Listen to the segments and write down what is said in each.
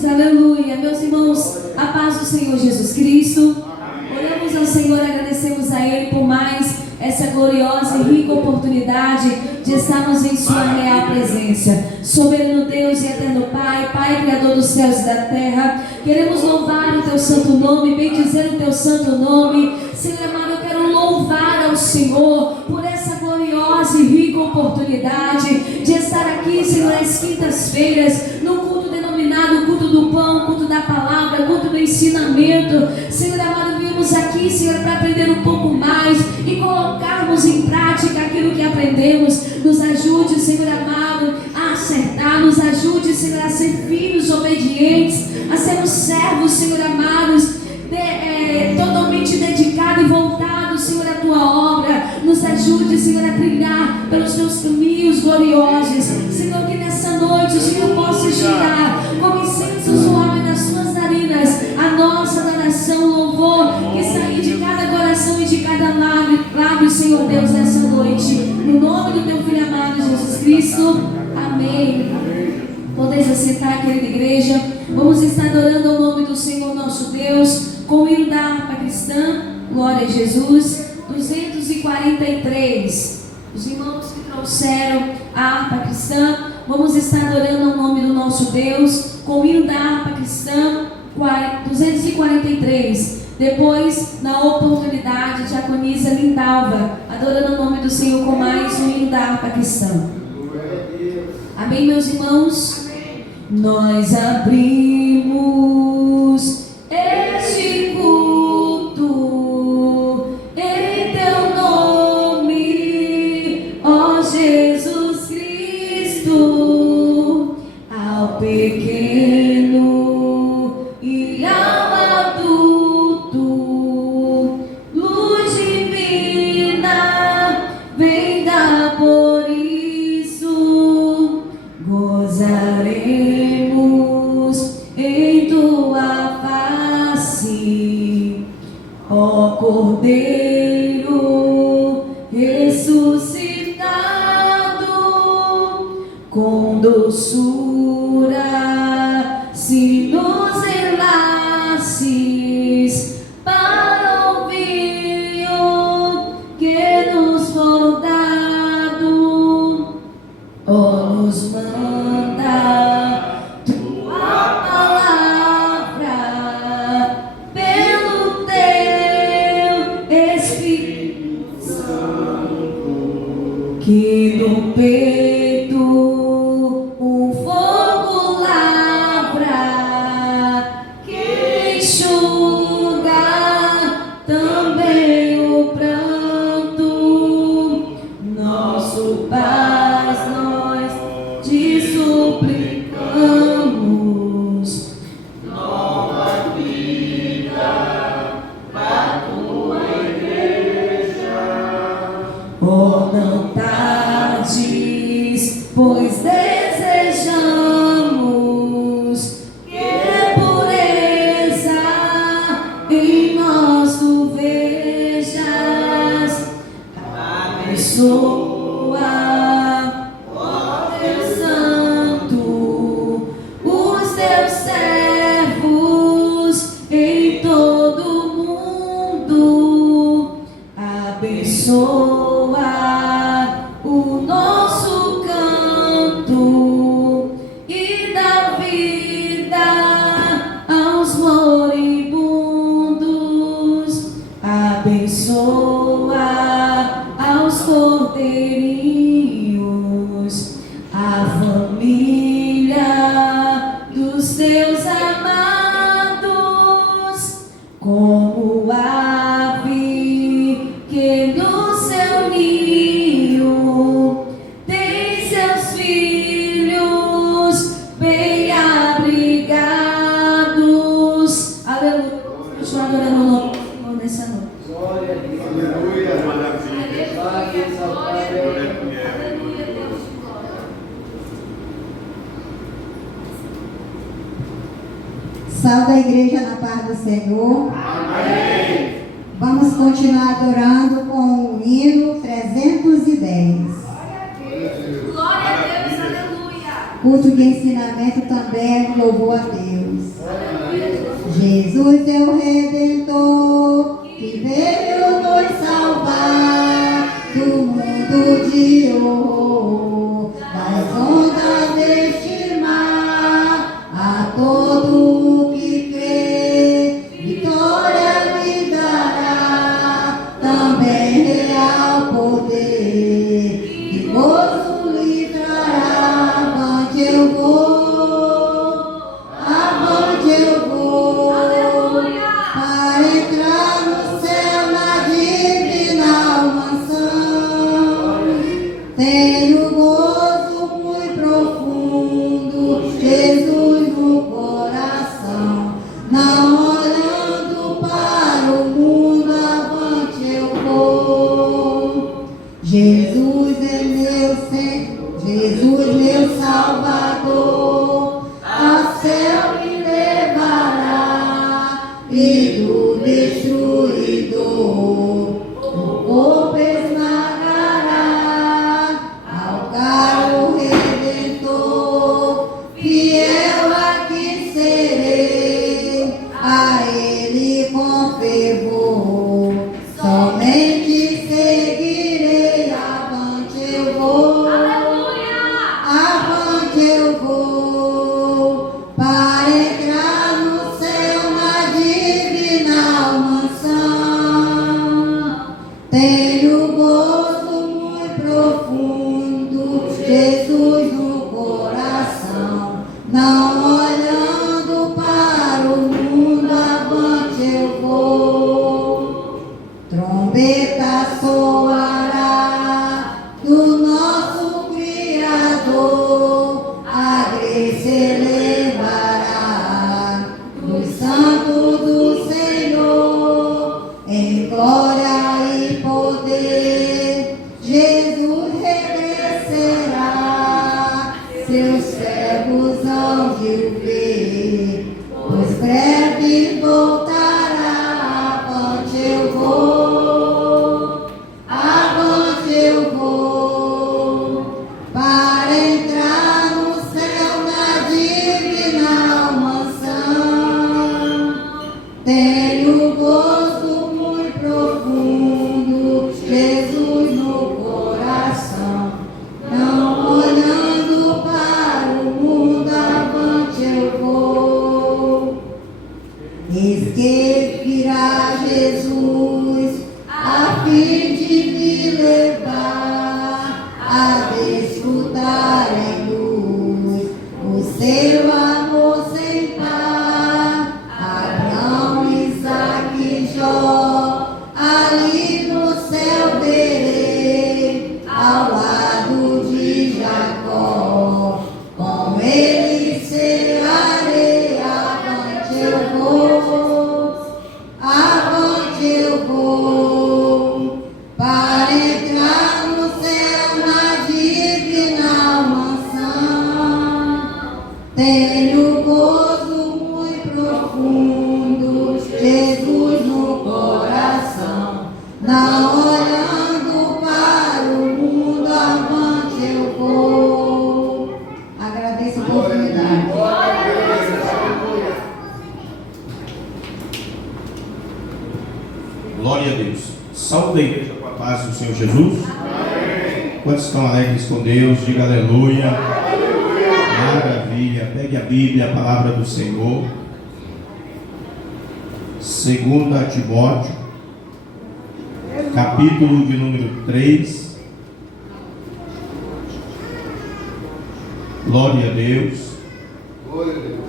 Jesus, aleluia. Meus irmãos, a paz do Senhor Jesus Cristo. Oramos ao Senhor, agradecemos a Ele por mais essa gloriosa e rica oportunidade de estarmos em Sua real presença. Soberano Deus e eterno Pai, Pai Criador dos céus e da terra, queremos louvar o Teu santo nome, bendizer o Teu santo nome. Senhor amado, eu quero louvar ao Senhor por essa gloriosa e rica oportunidade de estar aqui, Senhor, às quintas-feiras, no culto denominado culto do pão, culto da palavra, culto do ensinamento. Senhor amado, viemos aqui, Senhor, para aprender um pouco mais e colocarmos em prática aquilo que aprendemos. Nos ajude, Senhor amado, a acertar, nos ajude, Senhor, a ser filhos obedientes, a sermos servos, Senhor amados, totalmente dedicados e voltados, Senhor, à Tua obra. Nos ajude, Senhor, a trilhar pelos Teus caminhos gloriosos. Senhor, que nessa noite o Senhor possa girar como incenso suave nas Suas narinas a nossa adoração, louvor, que sair de cada coração e de cada lábio, Senhor Deus, nessa noite. No nome do Teu Filho amado, Jesus Cristo. Amém. Podeis assentar, querida igreja. Vamos estar adorando ao nome do Senhor nosso Deus com o hino da harpa cristã. Glória a Jesus. 243. Os irmãos que trouxeram a harpa cristã, vamos estar adorando ao nome do nosso Deus com o hino da harpa cristã 243. Depois, na oportunidade, diaconisa Lindalva, adorando o nome do Senhor com mais um hino da harpa cristã. Amém, meus irmãos? Amém. Nós abrimos este culto em Teu nome, ó Jesus Cristo, ao pequeno e ao adulto, luz divina, vem dar por isso, gozaremos em Tua face, ó Cordeiro ressuscitado, com doçura se nos enlaces para ouvir o que nos for dado, ó nos manda Tua palavra pelo Teu Espírito Santo, que no peito um fogo lavra, que enxuga também o pranto. Nosso Pai, nós te suplicamos, nova vida para Tua igreja. Oh, não tardes, pois desejamos que pureza em nós Tu vejas. Abençoa, ó Deus Santo, os Teus servos em todo o mundo. Abençoa o nosso canto e dá vida aos moribundos. Abençoa aos cordeirinhos, a família dos Teus amados, como ave que no seu ninho tem seus filhos bem abrigados. Aleluia. Estou adorando o nome do Senhor nessa noite. Glória a Deus. Aleluia. Aleluia, Deus. Salve a igreja na paz do Senhor. Amém. Vamos continuar adorando com o hino 310. Glória a Deus, aleluia. Culto de ensinamento também louvou a Deus. Jesus é o Redentor que veio nos salvar do mundo de horror, das ondas deste mar. A todo o que crê, vitória lhe dará, também real poder e gozo lhe trará. Avante eu vou, avante eu vou, para entrar no céu na divina mansão. Tenho gozo muito profundo, Jesus no coração. Não olhando para o mundo, avante eu vou. Jesus é meu Senhor, Jesus meu Salvador, ao céu me levará, e do destruidor o corpo esmagará. Ao caro Redentor, fiel aqui serei, a Ele com fervor somente seguirei. Avante eu vou, avante eu vou, para entrar no céu na divina mansão. Tenho gozo muito profundo, Jesus no coração. Não olhando para o mundo, avante eu vou. Trombeta soará do nosso Criador, a graça elevará dos santos do Senhor, em glória e poder. Jesus regressará, seus servos hão de o ver, pois breve voltará. Avante eu vou, avante eu vou, para entrar no céu na divina mansão. Tenho gozo muito profundo, Jesus no coração. Não olhando para o mundo, avante eu vou. Eis que virá Jesus, a fim de me levar a desfrutar em luz o seu amor sem par. Abraão, Isaque e Jó, ali no céu verei, ao lado de Jacó, com ele cearei. Avante eu vou, avante eu vou, para entrar no céu na divina mansão. Tenho gozo muito profundo, Jesus no coração. Não olhando para o mundo, avante eu vou. Agradeço a oportunidade. Glória a Deus. Saúde a igreja com a paz do Senhor Jesus. Quantos estão alegres com Deus? Diga aleluia. Maravilha. Pegue a Bíblia, a palavra do Senhor. 2 Timóteo, capítulo de número 3. Glória a Deus. Glória a Deus.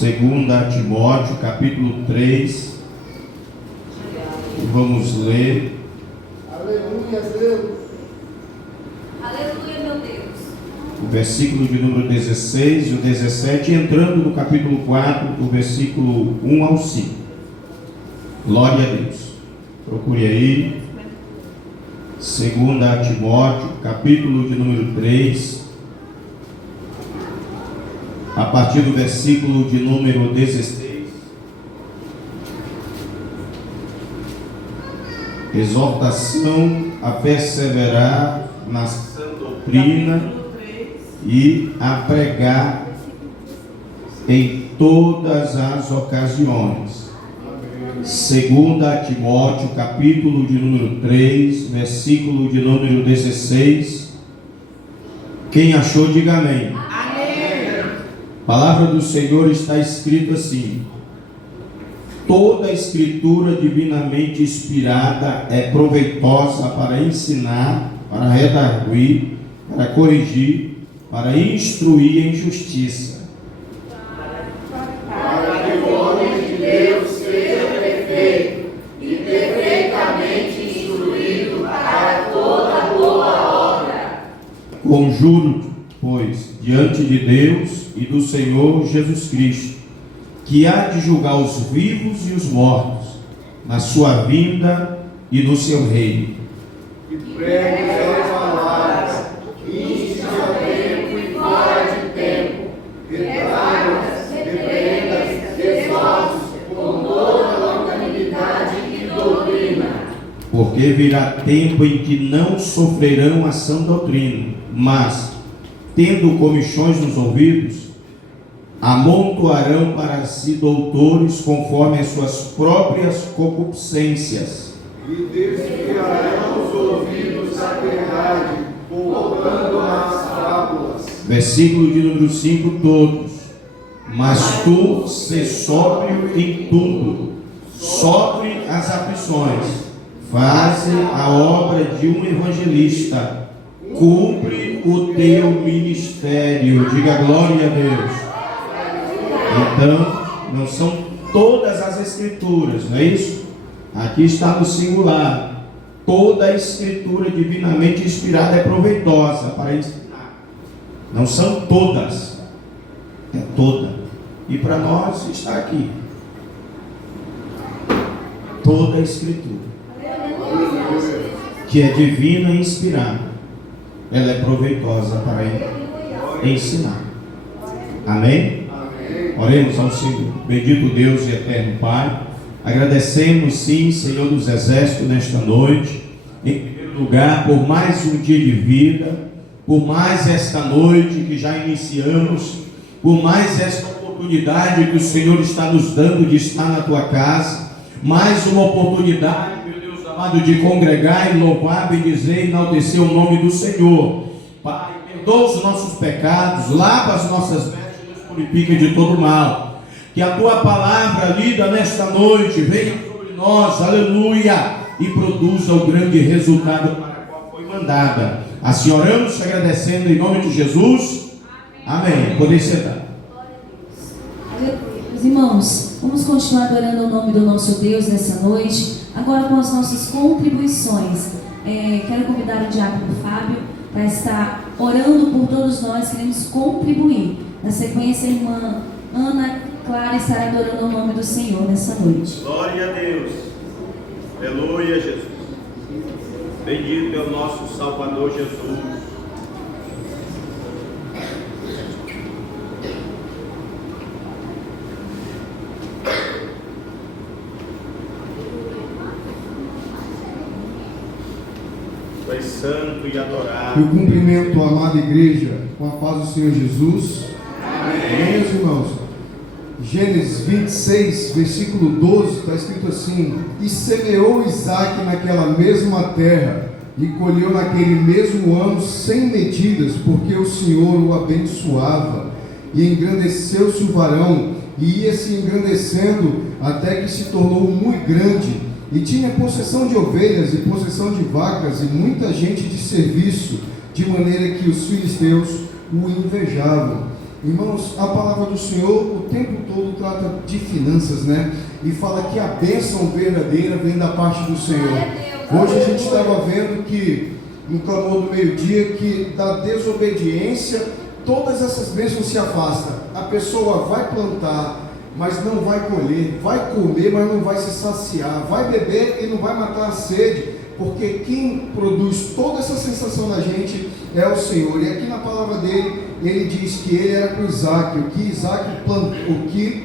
2 Timóteo, capítulo 3. Vamos ler. Aleluia, Deus. Aleluia, meu Deus. O versículo de número 16 e o 17, entrando no capítulo 4, do versículo 1 ao 5. Glória a Deus. Procure aí. 2 Timóteo, capítulo de número 3, a partir do versículo de número 16. Exortação a perseverar na sã doutrina e a pregar em todas as ocasiões. Segunda Timóteo, capítulo de número 3, versículo de número 16. Quem achou, diga amém. Amém. A palavra do Senhor está escrito assim: toda a escritura divinamente inspirada é proveitosa para ensinar, para redarguir, para corrigir, para instruir em justiça, Para que o homem de Deus seja perfeito e perfeitamente instruído para toda boa obra. Conjuro, pois, diante de Deus e do Senhor Jesus Cristo, que há de julgar os vivos e os mortos, na sua vinda e no seu reino. Que pregue a palavra, inste a tempo e fora de tempo, retraias, repreendas, exortes, com toda longanimidade e doutrina. Porque virá tempo em que não sofrerão a sã doutrina, mas, tendo comichões nos ouvidos, amontoarão para si doutores conforme as suas próprias concupiscências. E desviarão os ouvidos à verdade, voltando às fábulas. Versículo de número 5 todos. Mas tu se sóbrio em tudo, sofre as aflições, faze a obra de um evangelista, cumpre o teu ministério. Diga glória a Deus. Então, não são todas as escrituras, não é isso? Aqui está no singular. Toda a escritura divinamente inspirada é proveitosa para ensinar. Não são todas, é toda. E para nós está aqui toda a escritura, que é divina e inspirada, ela é proveitosa para ensinar. Amém? Oremos ao Senhor. Bendito Deus e eterno Pai, agradecemos sim, Senhor dos Exércitos, nesta noite, em primeiro lugar, por mais um dia de vida, por mais esta noite que já iniciamos, por mais esta oportunidade que o Senhor está nos dando de estar na Tua casa, mais uma oportunidade, meu Deus amado, de congregar e louvar, bendizer e enaltecer o nome do Senhor. Pai, perdoa os nossos pecados, lava as nossas vestes, purifica de todo mal. Que a Tua palavra lida nesta noite venha sobre nós, aleluia, e produza o grande resultado para o qual foi mandada. Assim oramos, te agradecendo em nome de Jesus. Amém. Podem sentar. Meus irmãos, vamos continuar adorando o nome do nosso Deus nessa noite, agora com as nossas contribuições. Quero convidar o diácono Fábio para estar orando por todos nós, queremos contribuir. Na sequência, a irmã Ana Clara estará adorando o nome do Senhor nessa noite. Glória a Deus. Aleluia, Jesus. Bendito é o nosso Salvador Jesus. Tu és santo e adorado. Eu cumprimento a amada igreja com a paz do Senhor Jesus. Amém, meus irmãos. Gênesis 26, versículo 12, está escrito assim: e semeou Isaque naquela mesma terra, e colheu naquele mesmo ano 100 medidas, porque o Senhor o abençoava. E engrandeceu-se o varão, e ia se engrandecendo, até que se tornou muito grande, e tinha possessão de ovelhas, e possessão de vacas, e muita gente de serviço, de maneira que os filisteus o invejavam. Irmãos, a palavra do Senhor o tempo todo trata de finanças, né? E fala que a bênção verdadeira vem da parte do Senhor. Hoje a gente estava vendo que, no clamor do meio-dia, que da desobediência, todas essas bênçãos se afastam. A pessoa vai plantar, mas não vai colher, vai comer, mas não vai se saciar, vai beber e não vai matar a sede, porque quem produz toda essa sensação na gente é o Senhor. E aqui na palavra dele, ele diz que ele era com Isaque, o que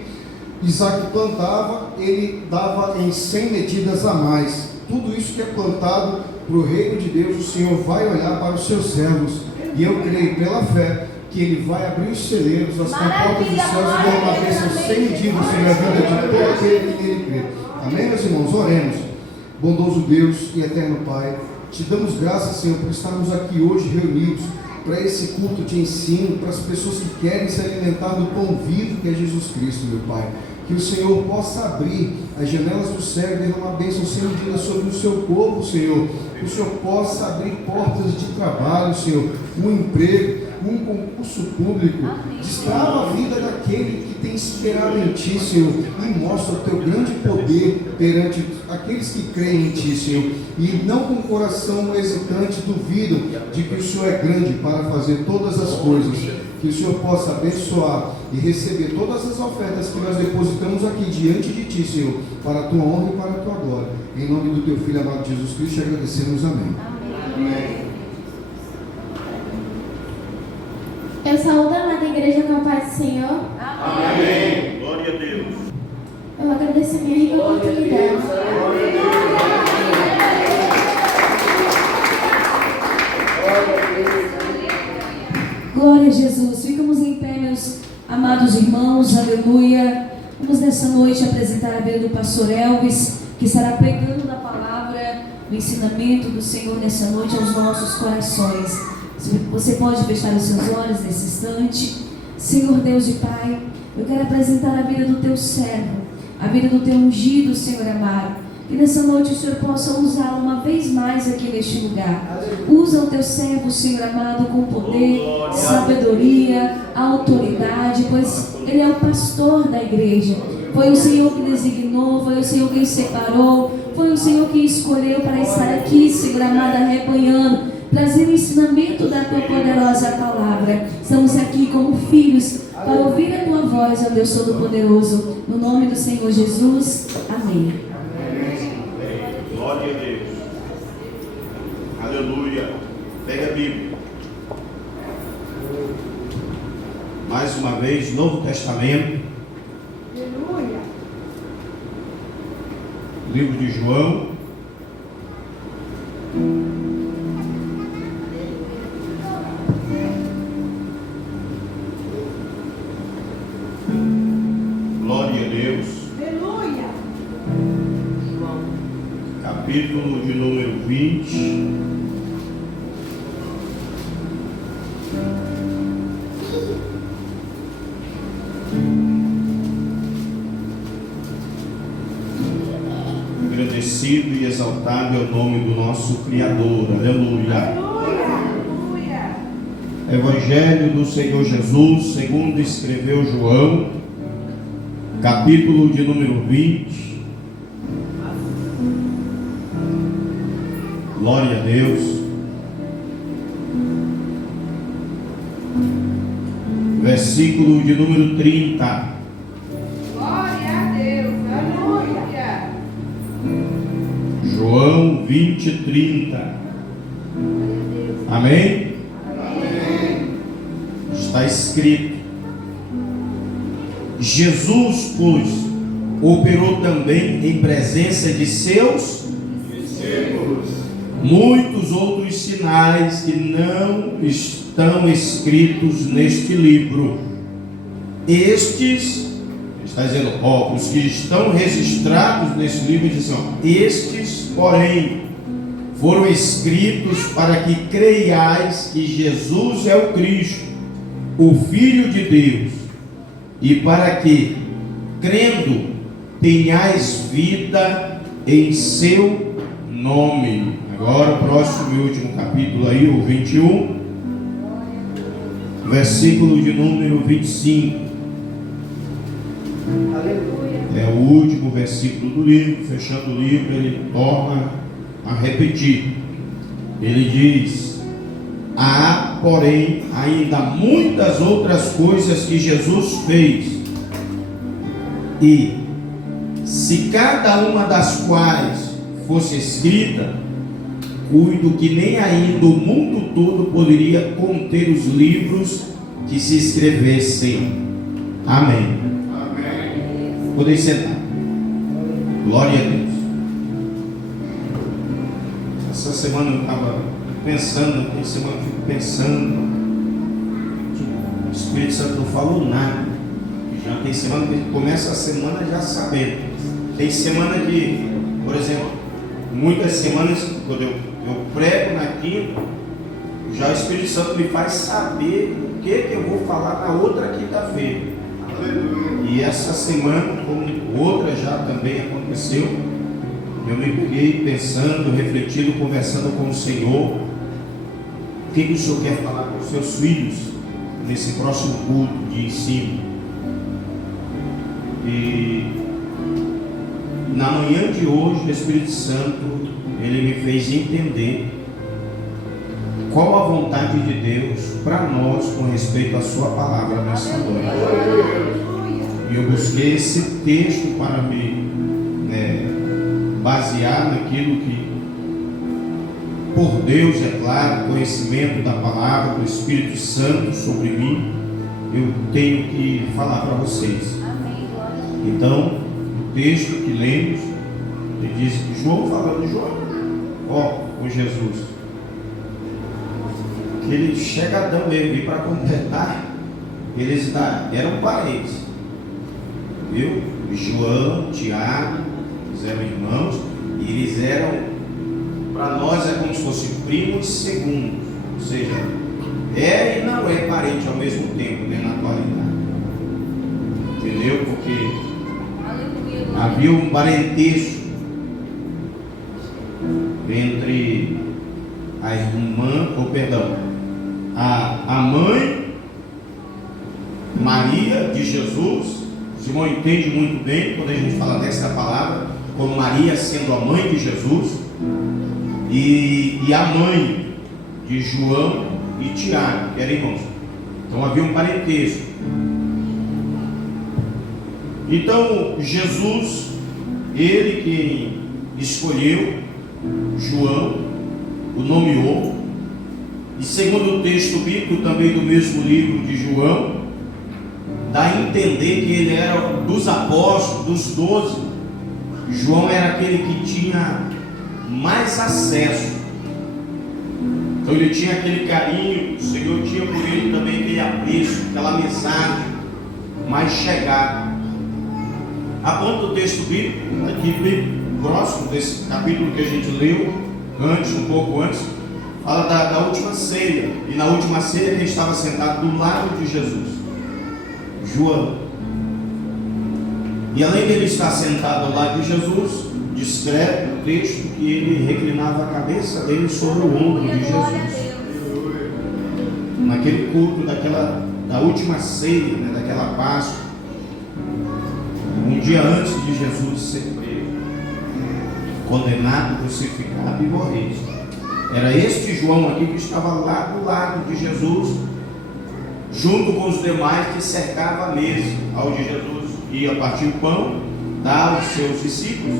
Isaque plantava, ele dava em 100 medidas a mais. Tudo isso que é plantado para o reino de Deus, o Senhor vai olhar para os seus servos E eu creio pela fé que Ele vai abrir os celeiros, as comportas dos céus e derramar bênçãos sem medida sobre a vida de todo aquele que nele crê. Amém, meus irmãos? Oremos. Bondoso Deus e eterno Pai, te damos graças, Senhor, por estarmos aqui hoje reunidos para esse culto de ensino, para as pessoas que querem se alimentar do pão vivo que é Jesus Cristo, meu Pai. Que o Senhor possa abrir as janelas do céu e derramar bênçãos sem medida sobre o seu povo, Senhor. Que o Senhor possa abrir portas de trabalho, Senhor, um emprego, um concurso público. Destrava a vida daquele que tem esperado em Ti, Senhor, e mostra o Teu grande poder perante aqueles que creem em Ti, Senhor, e não com o coração hesitante duvidam de que o Senhor é grande para fazer todas as coisas. Que o Senhor possa abençoar e receber todas as ofertas que nós depositamos aqui diante de Ti, Senhor, para a Tua honra e para a Tua glória. Em nome do Teu Filho amado Jesus Cristo, agradecemos. Amém. Amém. Eu saúdo a amada igreja com a paz do Senhor. Amém. Glória a Deus. Eu agradeço a minha rica oportunidade. Glória a Jesus. Ficamos em pé, meus amados irmãos. Aleluia. Vamos nessa noite apresentar a vida do pastor Elvis, que estará pregando a palavra, o ensinamento do Senhor nessa noite aos nossos corações. Você pode fechar os seus olhos nesse instante. Senhor Deus e Pai, eu quero apresentar a vida do Teu servo, a vida do Teu ungido, Senhor amado. Que nessa noite o Senhor possa usá-lo uma vez mais aqui neste lugar. Usa o Teu servo, Senhor amado, com poder, sabedoria, autoridade, pois Ele é o pastor da igreja. Foi o Senhor que designou, foi o Senhor que separou, foi o Senhor que escolheu para estar aqui, Senhor amado, arrebanhando, trazer o ensinamento da Tua poderosa palavra. Estamos aqui como filhos para ouvir a Tua voz, ó Deus Todo-Poderoso. No nome do Senhor Jesus. Amém. Glória a Deus. Aleluia. Pega a Bíblia. Mais uma vez, Novo Testamento. Aleluia. Livro de João. Glória a Deus. Aleluia. Capítulo de número 20. Agradecido e exaltado é o nome do nosso Criador. Aleluia. Aleluia. Evangelho do Senhor Jesus, segundo escreveu João, capítulo de número 20. Glória a Deus. Versículo de número 30. Glória a Deus. Aleluia. João 20, 30. Amém? Está escrito: Jesus, pois, operou também em presença de seus discípulos muitos outros sinais que não estão escritos neste livro. Estes, está dizendo, os que estão registrados nesse livro, dizem, estes, porém, foram escritos para que creiais que Jesus é o Cristo, o Filho de Deus, e para que, crendo, tenhais vida em seu nome. Agora o próximo e último capítulo aí, o 21, versículo de número 25. É o último versículo do livro. Fechando o livro, ele torna a repetir. Ele diz: há, porém, ainda muitas outras coisas que Jesus fez, e se cada uma das quais fosse escrita, cuido que nem ainda o mundo todo poderia conter os livros que se escrevessem. Amém. Amém. Podem sentar. Glória a Deus. Essa semana eu estava pensando, tem semana eu fico pensando que o Espírito Santo não falou nada. Já tem semana que começa a semana já sabendo. Tem semana que, por exemplo, muitas semanas, quando eu prego na quinta, já o Espírito Santo me faz saber o que eu vou falar na outra quinta-feira. E essa semana, como outra já também aconteceu, eu me peguei pensando, refletindo, conversando com o Senhor. O que o Senhor quer falar com os seus filhos nesse próximo culto de ensino? E na manhã de hoje, o Espírito Santo, ele me fez entender qual a vontade de Deus para nós com respeito à sua palavra nessa noite. E eu busquei esse texto para me basear naquilo que, por Deus, é claro, conhecimento da palavra, do Espírito Santo sobre mim, eu tenho que falar para vocês. Então, o texto que lemos, ele diz que João falando, com Jesus, que ele chegadão mesmo, e para completar, eles eram parentes, viu? João, Tiago, eles eram irmãos, e eles eram, para nós é como se fosse primos segundos, ou seja, é e não é parente ao mesmo tempo, né, na atualidade, entendeu? Porque havia um parentesco entre a irmã, a mãe Maria de Jesus. O irmão entende muito bem quando a gente fala dessa palavra, como Maria sendo a mãe de Jesus, e a mãe de João e Tiago, que eram irmãos. Então havia um parentesco. Então Jesus, ele quem escolheu João, o nomeou, e segundo o texto bíblico também do mesmo livro de João, dá a entender que ele era dos apóstolos, dos 12, João era aquele que tinha mais acesso. Então ele tinha aquele carinho, o Senhor tinha por ele também aquele apreço, aquela mensagem mais chegada. Aponta o texto bíblico, aqui bem próximo desse capítulo que a gente leu, um pouco antes, fala da última ceia. E na última ceia ele estava sentado do lado de Jesus, João. E além dele estar sentado ao lado de Jesus, descreve o texto que ele reclinava a cabeça dele sobre o ombro de Jesus. Naquele culto da última ceia, né, daquela Páscoa, um dia antes de Jesus ser preso, condenado, crucificado e morrer. Era este João aqui que estava lá do lado de Jesus, junto com os demais que cercavam a mesa, onde Jesus ia partir o pão, dar aos seus discípulos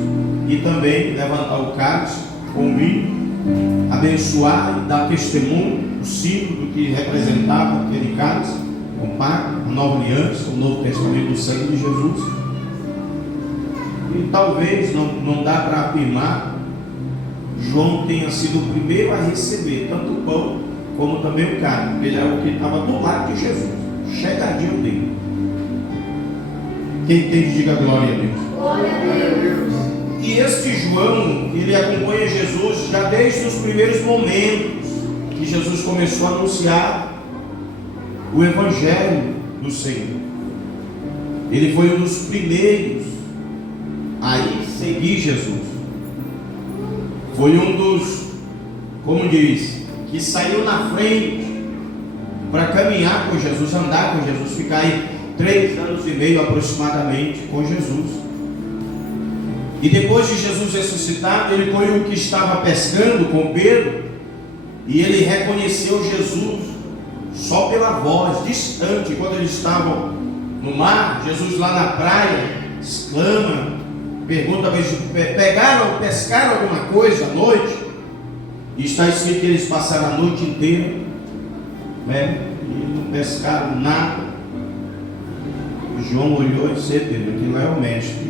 e também levantar o cálice com vinho, abençoar e dar testemunho, o símbolo do que representava aquele cálice, o pacto, a nova aliança, o novo testamento do sangue de Jesus. E talvez, não dá para afirmar, João tenha sido o primeiro a receber tanto o pão como também o cálice. Ele era o que estava do lado de Jesus, chegadinho dele. Quem entende, diga glória a Deus. Glória a Deus. E este João, ele acompanha Jesus já desde os primeiros momentos que Jesus começou a anunciar o Evangelho do Senhor. Ele foi um dos primeiros a seguir Jesus. Foi um dos, como diz, que saiu na frente para caminhar com Jesus, andar com Jesus, ficar aí 3 anos e meio aproximadamente com Jesus. E depois de Jesus ressuscitado, ele foi o que estava pescando com Pedro, e ele reconheceu Jesus só pela voz, distante. Quando eles estavam no mar, Jesus lá na praia exclama, pergunta: pescaram alguma coisa à noite? E está escrito que eles passaram a noite inteira, né, e não pescaram nada. João olhou e disse: Pedro, aquilo é o mestre.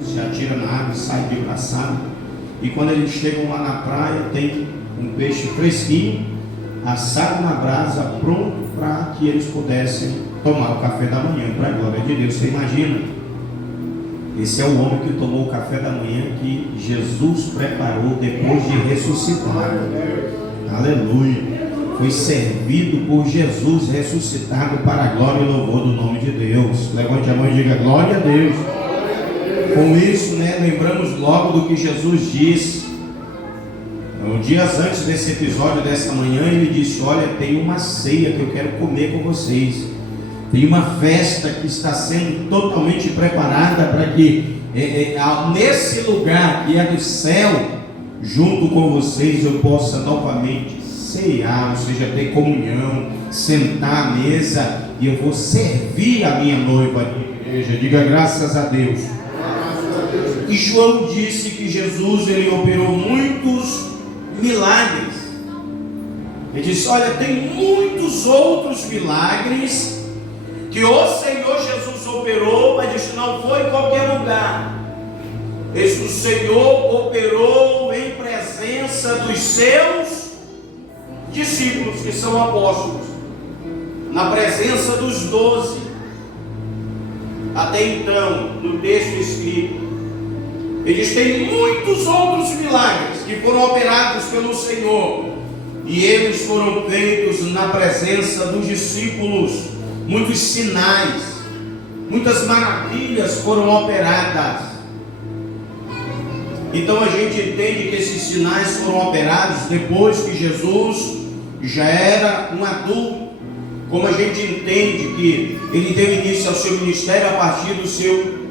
Se atira na água e sai de braçada. E quando eles chegam lá na praia, tem um peixe fresquinho, assado na brasa, pronto para que eles pudessem tomar o café da manhã, para a glória de Deus. Você imagina? Esse é o homem que tomou o café da manhã que Jesus preparou depois de ressuscitar. Aleluia. Foi servido por Jesus ressuscitado para a glória e louvor do nome de Deus. Levante a mão e diga glória a Deus. Com isso, lembramos logo do que Jesus disse. Dias antes desse episódio, dessa manhã, ele disse: olha, tem uma ceia que eu quero comer com vocês. Tem uma festa que está sendo totalmente preparada para que nesse lugar que é do céu, junto com vocês, eu possa novamente ceiar, ou seja, ter comunhão, sentar à mesa, e eu vou servir a minha noiva na igreja. Diga graças a Deus. E João disse que Jesus ele operou muitos milagres. Ele disse: olha, tem muitos outros milagres que o Senhor Jesus operou, mas disse: não foi em qualquer lugar. Esse o Senhor operou em presença dos seus discípulos, que são apóstolos, na presença dos 12. Até então, no texto escrito, ele diz: tem muitos outros milagres que foram operados pelo Senhor, e eles foram feitos na presença dos discípulos. Muitos sinais, muitas maravilhas foram operadas. Então a gente entende que esses sinais foram operados depois que Jesus já era um adulto. Como a gente entende que ele deu início ao seu ministério a partir do seu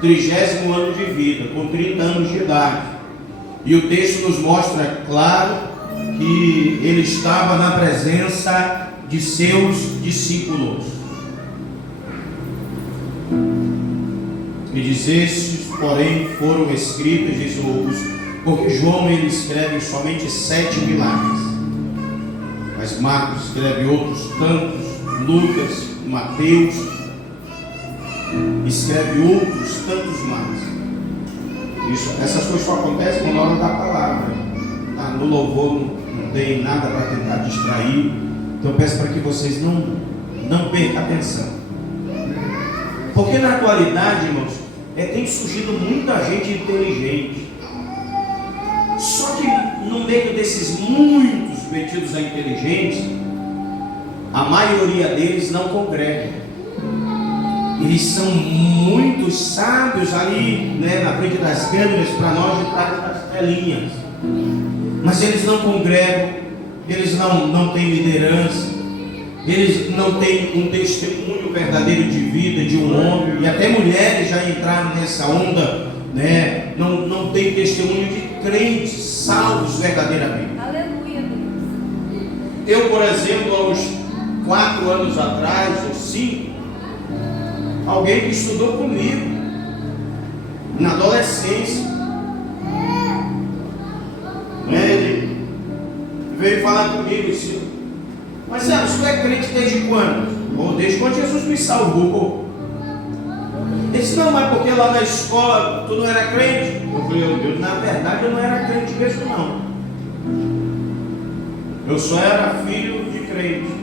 30º ano de vida, com 30 anos de idade. E o texto nos mostra claro que ele estava na presença de seus discípulos. E diz: estes, porém, foram escritos, diz Lucas, porque João ele escreve somente 7 milagres, mas Marcos escreve outros tantos, Lucas, Mateus escreve outros tantos mais. Essas coisas só acontecem na hora da palavra. No louvor não tem nada para tentar distrair. Então eu peço para que vocês não percam a atenção. Porque na atualidade, irmãos, tem surgido muita gente inteligente. Só que no meio desses muitos metidos a inteligentes, a maioria deles não congrega. Eles são muito sábios ali, na frente das câmeras, para nós de trás das telinhas. Mas eles não congregam, eles não têm liderança, eles não têm um testemunho verdadeiro de vida de um homem, e até mulheres já entraram nessa onda, não tem testemunho de crentes salvos verdadeiramente. Aleluia, Deus. Eu, por exemplo, aos 4 anos atrás, ou 5, alguém que estudou comigo na adolescência, ele veio falar comigo assim: mas você é crente desde quando? Desde quando Jesus me salvou. Ele disse: não, mas porque lá na escola tu não era crente? Eu falei: na verdade eu não era crente mesmo não. Eu só era filho de crente.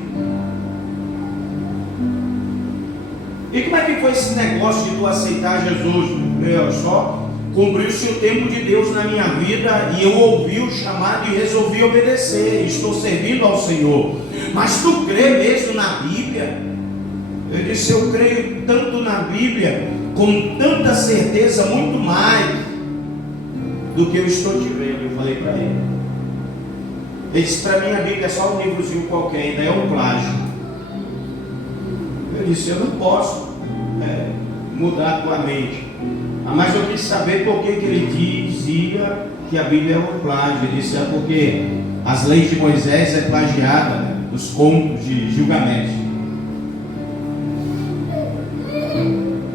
E como é que foi esse negócio de tu aceitar Jesus? Eu só cumpri-se o tempo de Deus na minha vida, e eu ouvi o chamado e resolvi obedecer. Estou servindo ao Senhor. Mas tu crê mesmo na Bíblia? Eu disse: eu creio tanto na Bíblia, com tanta certeza, muito mais do que eu estou te vendo. Eu falei para ele. Ele disse: para mim a Bíblia é só um livrozinho qualquer, ainda é um plágio. Eu disse: eu não posso mudar a tua mente. Mas eu quis saber por que ele dizia que a Bíblia é um plágio. Ele disse: é porque as leis de Moisés é plagiada dos contos de Gilgamesh.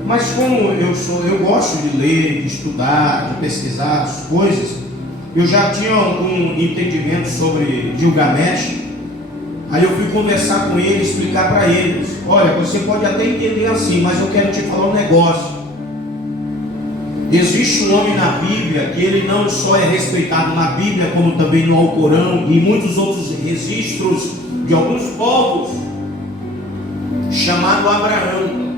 Mas como eu gosto de ler, de estudar, de pesquisar as coisas, eu já tinha um entendimento sobre Gilgamesh. Aí eu fui conversar com ele, explicar para eles: olha, você pode até entender assim, mas eu quero te falar um negócio. Existe um homem na Bíblia que ele não só é respeitado na Bíblia, como também no Alcorão e muitos outros registros de alguns povos, chamado Abraão.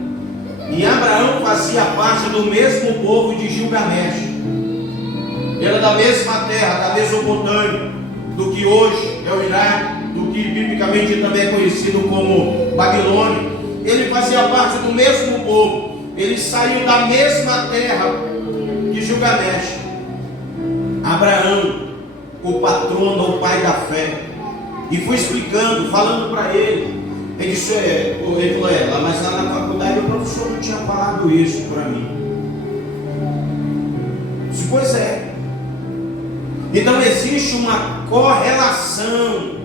E Abraão fazia parte do mesmo povo de Gilgamesh. Era da mesma terra, da Mesopotâmia, do que hoje é o Iraque, do que biblicamente também é conhecido como Babilônia. Ele fazia parte do mesmo povo. Ele saiu da mesma terra que Gilgamesh. Abraão, o patrono, o pai da fé. E fui explicando, falando para ele. Ele disse, ele falou, mas lá na faculdade o professor não tinha falado isso para mim. Eu disse, pois é. Então existe uma correlação.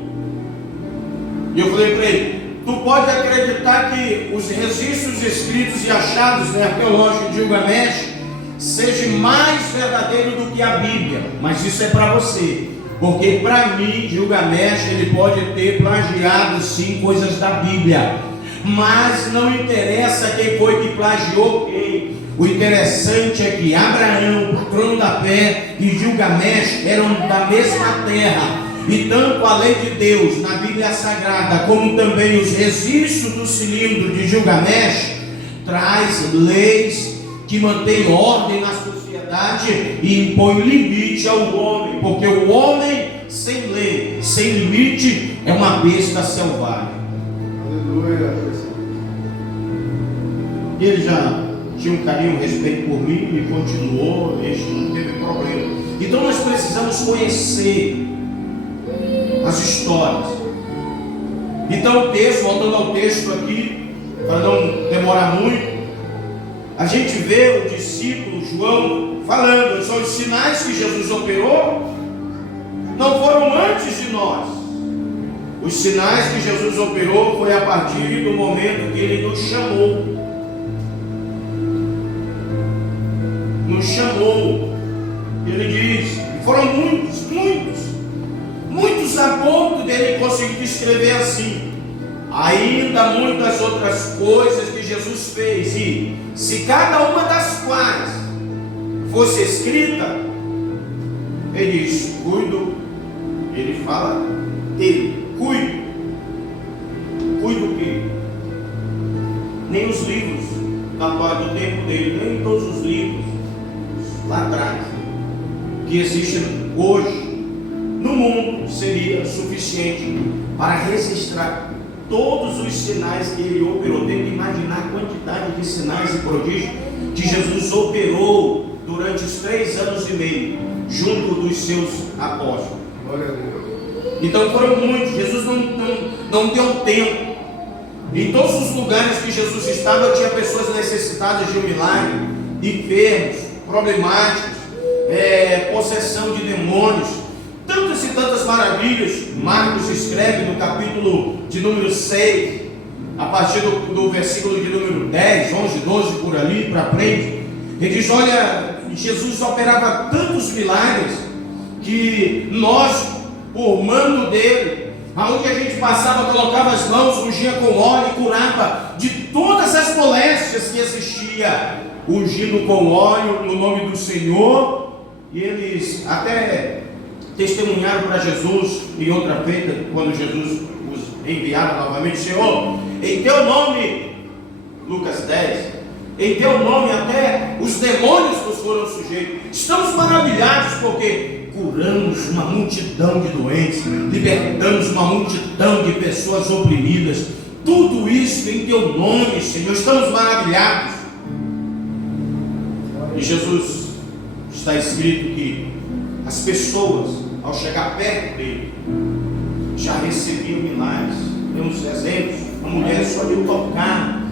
E eu falei para ele, tu pode acreditar que os registros escritos e achados arqueológicos de Gilgamesh seja mais verdadeiro do que a Bíblia, mas isso é para você, porque para mim Gilgamesh ele pode ter plagiado sim coisas da Bíblia, mas não interessa quem foi que plagiou quem. O interessante é que Abraão, patrono da fé, e Gilgamesh eram da mesma terra. E tanto a lei de Deus na Bíblia Sagrada, como também os registros do cilindro de Gilgamesh, traz leis que mantêm ordem na sociedade e impõe limite ao homem, porque o homem sem lei, sem limite, é uma besta selvagem. Aleluia. E ele já tinha um carinho, um respeito por mim e continuou, e não teve problema. Então nós precisamos conhecer as histórias. Então o texto, voltando ao texto aqui, para não demorar muito, a gente vê o discípulo João falando, são os sinais que Jesus operou, não foram antes de nós. Os sinais que Jesus operou foi a partir do momento que Ele nos chamou. Nos chamou. Ele diz, foram muitos a ponto dele conseguir escrever assim. Ainda muitas outras coisas que Jesus fez, e se cada uma das quais fosse escrita, ele diz, cuido, ele fala, cuido o quê? Nem os livros do tempo dele, nem todos os livros lá atrás que existem hoje no mundo seria suficiente para registrar todos os sinais que ele operou. Tenta imaginar a quantidade de sinais e prodígios que Jesus operou durante os 3 anos e meio junto dos seus apóstolos. Glória a Deus. Então foram muitos. Jesus não deu tempo. Em todos os lugares que Jesus estava, tinha pessoas necessitadas de um milagre, enfermos, problemáticos, possessão de demônios, tantas e tantas maravilhas. Marcos escreve no capítulo de número 6, a partir do versículo de número 10, 11, 12, por ali para frente. Ele diz, olha, Jesus operava tantos milagres que nós, por mando dele, aonde a gente passava, colocava as mãos, ungia com óleo e curava de todas as moléstias que existia, ungindo com óleo no nome do Senhor. E eles até testemunharam para Jesus em outra feita, quando Jesus os enviava novamente, Senhor, em teu nome, Lucas 10, em teu nome até os demônios nos foram sujeitos. Estamos maravilhados porque curamos uma multidão de doentes, libertamos uma multidão de pessoas oprimidas, tudo isso em teu nome, Senhor. Estamos maravilhados. E Jesus, está escrito que as pessoas, ao chegar perto dele, já recebiam milagres. Temos exemplos, a mulher só de tocar,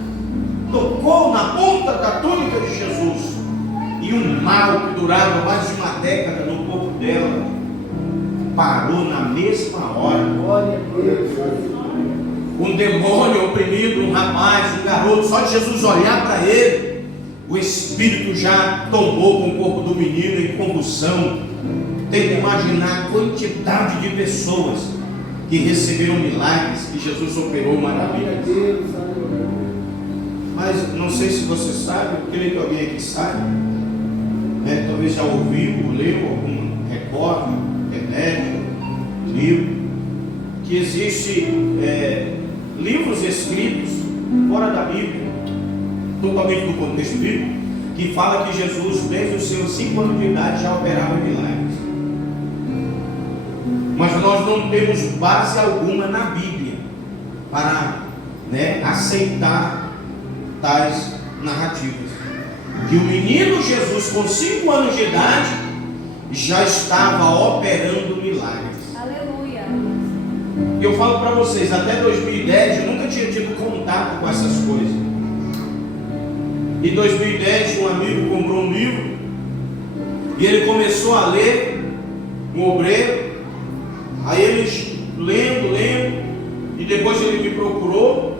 tocou na ponta da túnica de Jesus, e um mal que durava mais de uma década no corpo dela parou na mesma hora. Glória a Deus. Um demônio oprimido, um rapaz, um garoto, só de Jesus olhar para ele, o espírito já tomou com o corpo do menino em convulsão. Tenta imaginar a quantidade de pessoas que receberam milagres, que Jesus operou maravilhas. Mas não sei se você sabe, eu creio que alguém aqui sabe. talvez já ouviu, leu algum recorte, internet, livro, que existem livros escritos fora da Bíblia, totalmente do contexto bíblico, que fala que Jesus, desde os seus 5 anos de idade, já operava milagres. Mas nós não temos base alguma na Bíblia para aceitar tais narrativas. Que o menino Jesus, com 5 anos de idade, já estava operando milagres. Aleluia. E eu falo para vocês, até 2010 eu nunca tinha tido contato com essas coisas. Em 2010 um amigo comprou um livro e ele começou a ler, um obreiro. Aí ele lendo, e depois ele me procurou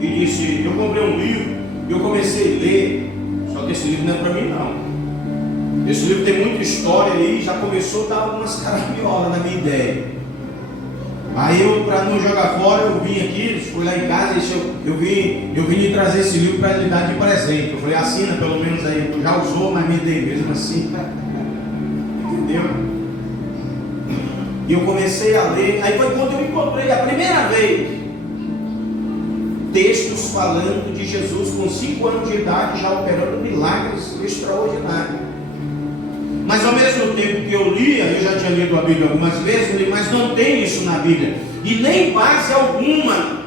e disse: eu comprei um livro e eu comecei a ler, só que esse livro não é para mim não. Esse livro tem muita história aí, já começou a dar umas caramiolas na minha ideia. Aí eu, para não jogar fora, eu vim aqui, fui lá em casa e eu vim lhe trazer esse livro para lhe dar de presente. Eu falei: assina pelo menos aí, eu já usou, mas me dei mesmo assim. Entendeu? E eu comecei a ler. Aí foi quando eu encontrei a primeira vez textos falando de Jesus com 5 anos de idade já operando milagres extraordinários. Mas ao mesmo tempo que eu lia, eu já tinha lido a Bíblia algumas vezes, mas não tem isso na Bíblia, e nem base alguma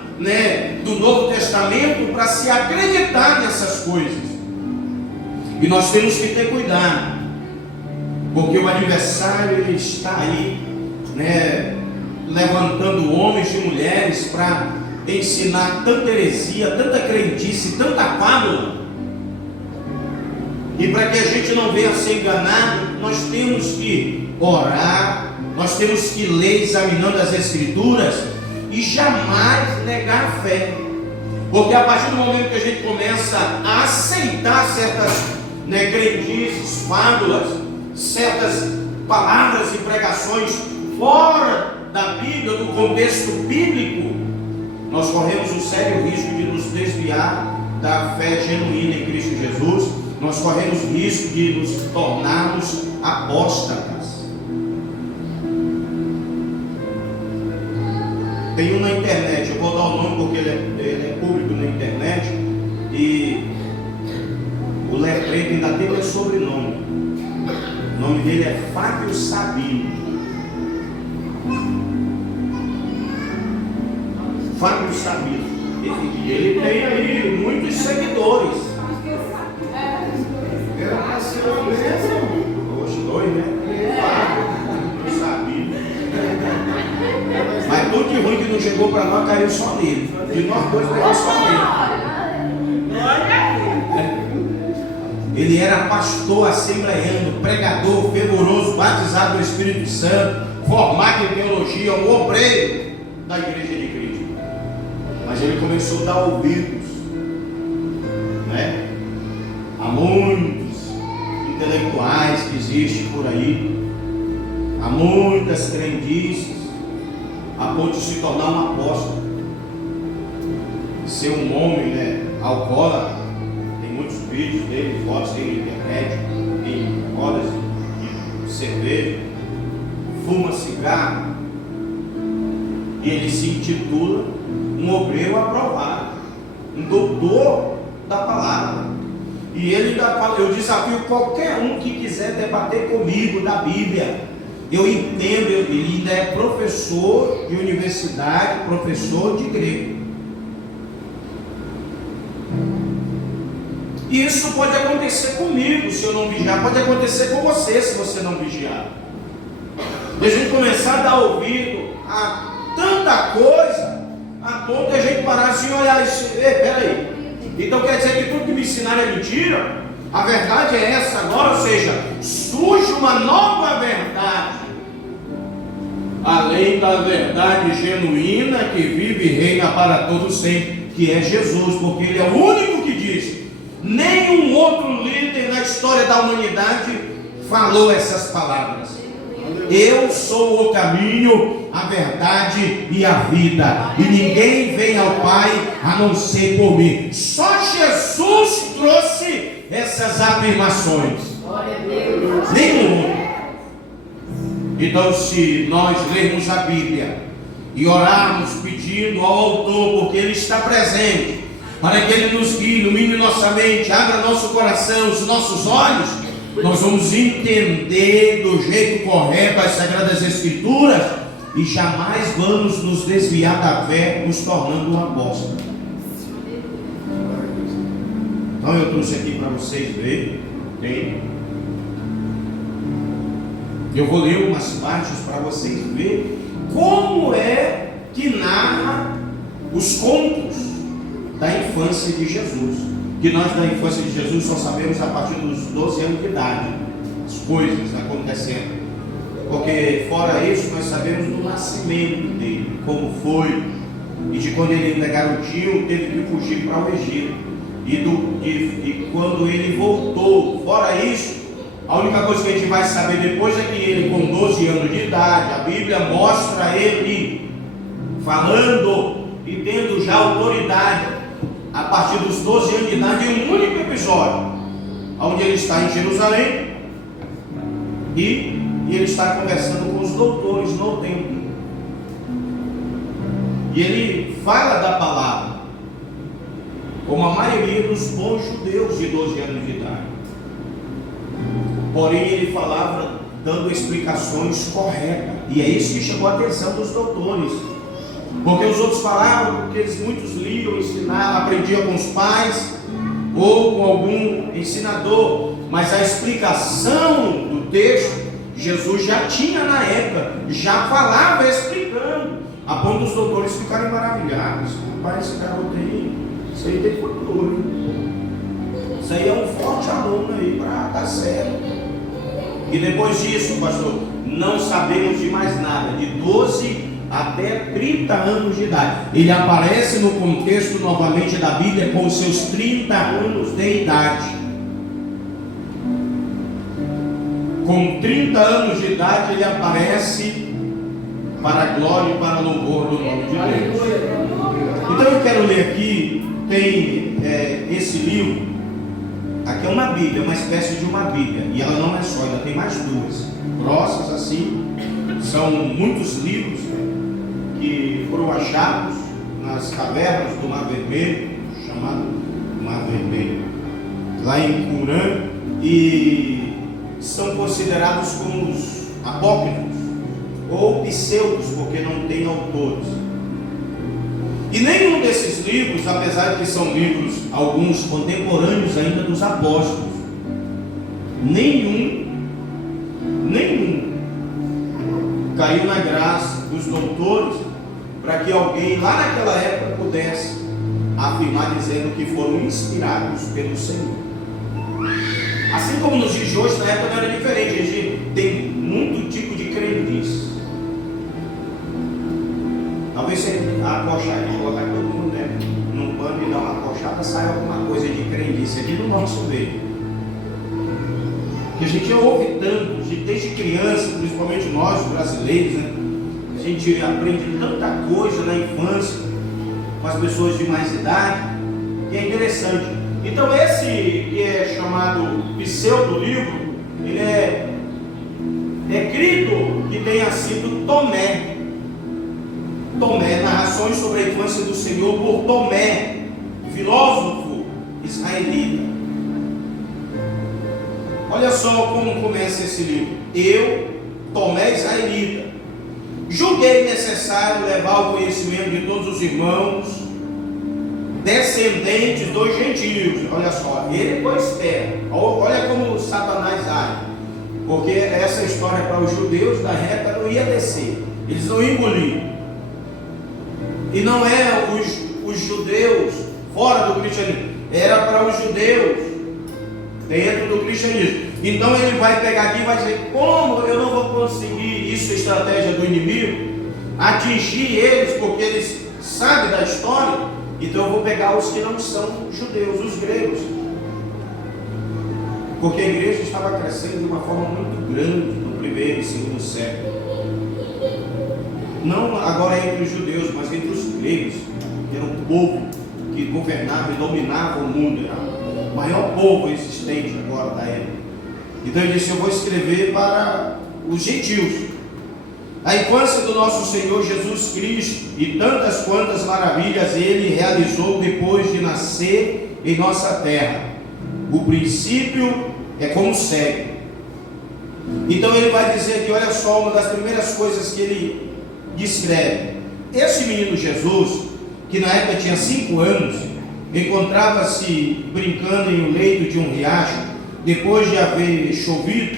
do Novo Testamento para se acreditar nessas coisas. E nós temos que ter cuidado, porque o adversário ele está aí levantando homens e mulheres para ensinar tanta heresia, tanta crendice, tanta fábula. E para que a gente não venha a ser enganado, nós temos que orar, nós temos que ler examinando as Escrituras e jamais negar a fé. Porque a partir do momento que a gente começa a aceitar certas crendices, fábulas, certas palavras e pregações fora da Bíblia, do contexto bíblico, nós corremos um sério risco de nos desviar da fé genuína em Cristo Jesus. Nós corremos risco de nos tornarmos apóstatas. Tem um na internet, eu vou dar o nome porque ele é público na internet, e o letreiro ainda tem o sobrenome. O nome dele é Fábio Sabino. Fábio Sabino. Ele tem aí muitos seguidores. Hoje 2, né? Não sabia. Mas tudo de ruim que não chegou para nós caiu só nele. De nós dois caiu só nele. Ele era pastor assembleiano, pregador, fervoroso, batizado do Espírito Santo, formado em teologia, um obreiro da Igreja de Cristo. Mas ele começou a dar ouvidos, a muitos intelectuais que existem por aí, há muitas crendices, a ponto de se tornar um apóstolo, ser um homem alcoólatra. Tem muitos vídeos dele, fotos dele na internet, em rodas de cerveja, fuma cigarro, e ele se intitula um obreiro aprovado, um doutor da palavra. E ele ainda fala: eu desafio qualquer um que quiser debater comigo da Bíblia. Eu entendo, ele ainda é professor de universidade, professor de grego. E isso pode acontecer comigo se eu não vigiar, pode acontecer com você se você não vigiar. E a gente começar a dar ouvido a tanta coisa, a ponto de a gente parar assim e olhar isso. Peraí. Então quer dizer que tudo que me ensinaram é mentira? A verdade é essa agora, ou seja, surge uma nova verdade, além da verdade genuína que vive e reina para todos sempre, que é Jesus, porque Ele é o único que diz. Nenhum outro líder na história da humanidade falou essas palavras. Eu sou o caminho, a verdade e a vida, e ninguém vem ao Pai a não ser por mim. Só Jesus trouxe essas afirmações. Nenhum outro. Então, se nós lermos a Bíblia e orarmos pedindo ao autor, porque ele está presente, para que ele nos guie, ilumine nossa mente, abra nosso coração, os nossos olhos, nós vamos entender do jeito correto as Sagradas Escrituras e jamais vamos nos desviar da fé, nos tornando um apóstolo. Então eu trouxe aqui para vocês verem, ok? Eu vou ler umas partes para vocês verem como é que narra os contos da infância de Jesus. Que nós da infância de Jesus só sabemos a partir dos 12 anos de idade, as coisas acontecendo. Porque fora isso nós sabemos do nascimento dele, como foi, e de quando ele ainda garotinho teve que fugir para o Egito, e quando ele voltou. Fora isso, a única coisa que a gente vai saber depois é que ele, com 12 anos de idade, a Bíblia mostra ele falando e tendo já autoridade a partir dos 12 anos de idade, em um único episódio, onde ele está em Jerusalém e ele está conversando com os doutores no templo. E ele fala da palavra, como a maioria dos bons judeus de 12 anos de idade. Porém, ele falava dando explicações corretas, e é isso que chamou a atenção dos doutores. Porque os outros falavam, porque eles muitos liam, ensinavam, aprendiam com os pais ou com algum ensinador, mas a explicação do texto Jesus já tinha na época, já falava explicando, a ponto dos doutores ficarem maravilhados. Rapaz, esse garoto aí, isso aí tem futuro, isso aí é um forte aluno aí para dar certo. E depois disso, pastor, não sabemos de mais nada, de 12 até 30 anos de idade. Ele aparece no contexto novamente da Bíblia com os seus 30 anos de idade. Com 30 anos de idade ele aparece para a glória e para o louvor do nome de Deus. Então eu quero ler aqui, tem esse livro, aqui é uma Bíblia, uma espécie de uma Bíblia, e ela não é só, ainda tem mais duas, grossas assim, são muitos livros que foram achados nas cavernas do Mar Vermelho, chamado Mar Vermelho, lá em Qumran, e são considerados como os apócrifos ou pseudos, porque não tem autores. E nenhum desses livros, apesar de que são livros, alguns contemporâneos ainda dos apóstolos, nenhum caiu na graça dos doutores para que alguém lá naquela época pudesse afirmar dizendo que foram inspirados pelo Senhor. Assim como nos dias de hoje, na época não era diferente. A gente tem muito tipo de crendice. Talvez você acochar e colocar todo mundo dentro num pano e dar uma acochada, saia alguma coisa de crendice aqui no nosso meio. Que a gente ouve tanto, desde criança, principalmente nós brasileiros, né? A gente aprende tanta coisa na infância com as pessoas de mais idade, que é interessante. Então esse que é chamado pseudo-livro, ele é escrito que tenha sido Tomé, narrações sobre a infância do Senhor por Tomé, filósofo israelita. Olha só como começa esse livro. Eu, Tomé israelita, julguei necessário levar ao conhecimento de todos os irmãos descendentes dos gentios. Olha só, ele foi esperto. Olha como Satanás age, porque essa história para os judeus da época não ia descer, eles não iam engolir. E não é os judeus fora do cristianismo, era para os judeus dentro do cristianismo. Então ele vai pegar aqui e vai dizer: como eu não vou conseguir, isso é estratégia do inimigo, atingir eles, porque eles sabem da história. Então eu vou pegar os que não são judeus, os gregos, porque a igreja estava crescendo de uma forma muito grande no primeiro e segundo século. Não agora entre os judeus, mas entre os gregos, que era um povo que governava e dominava o mundo, era o maior povo existente agora da época. Então ele disse: eu vou escrever para os gentios. A infância do nosso Senhor Jesus Cristo e tantas quantas maravilhas ele realizou depois de nascer em nossa terra. O princípio é como segue. Então ele vai dizer aqui, olha só, uma das primeiras coisas que ele descreve. Esse menino Jesus, que na época tinha 5 anos, encontrava-se brincando em um leito de um riacho, depois de haver chovido,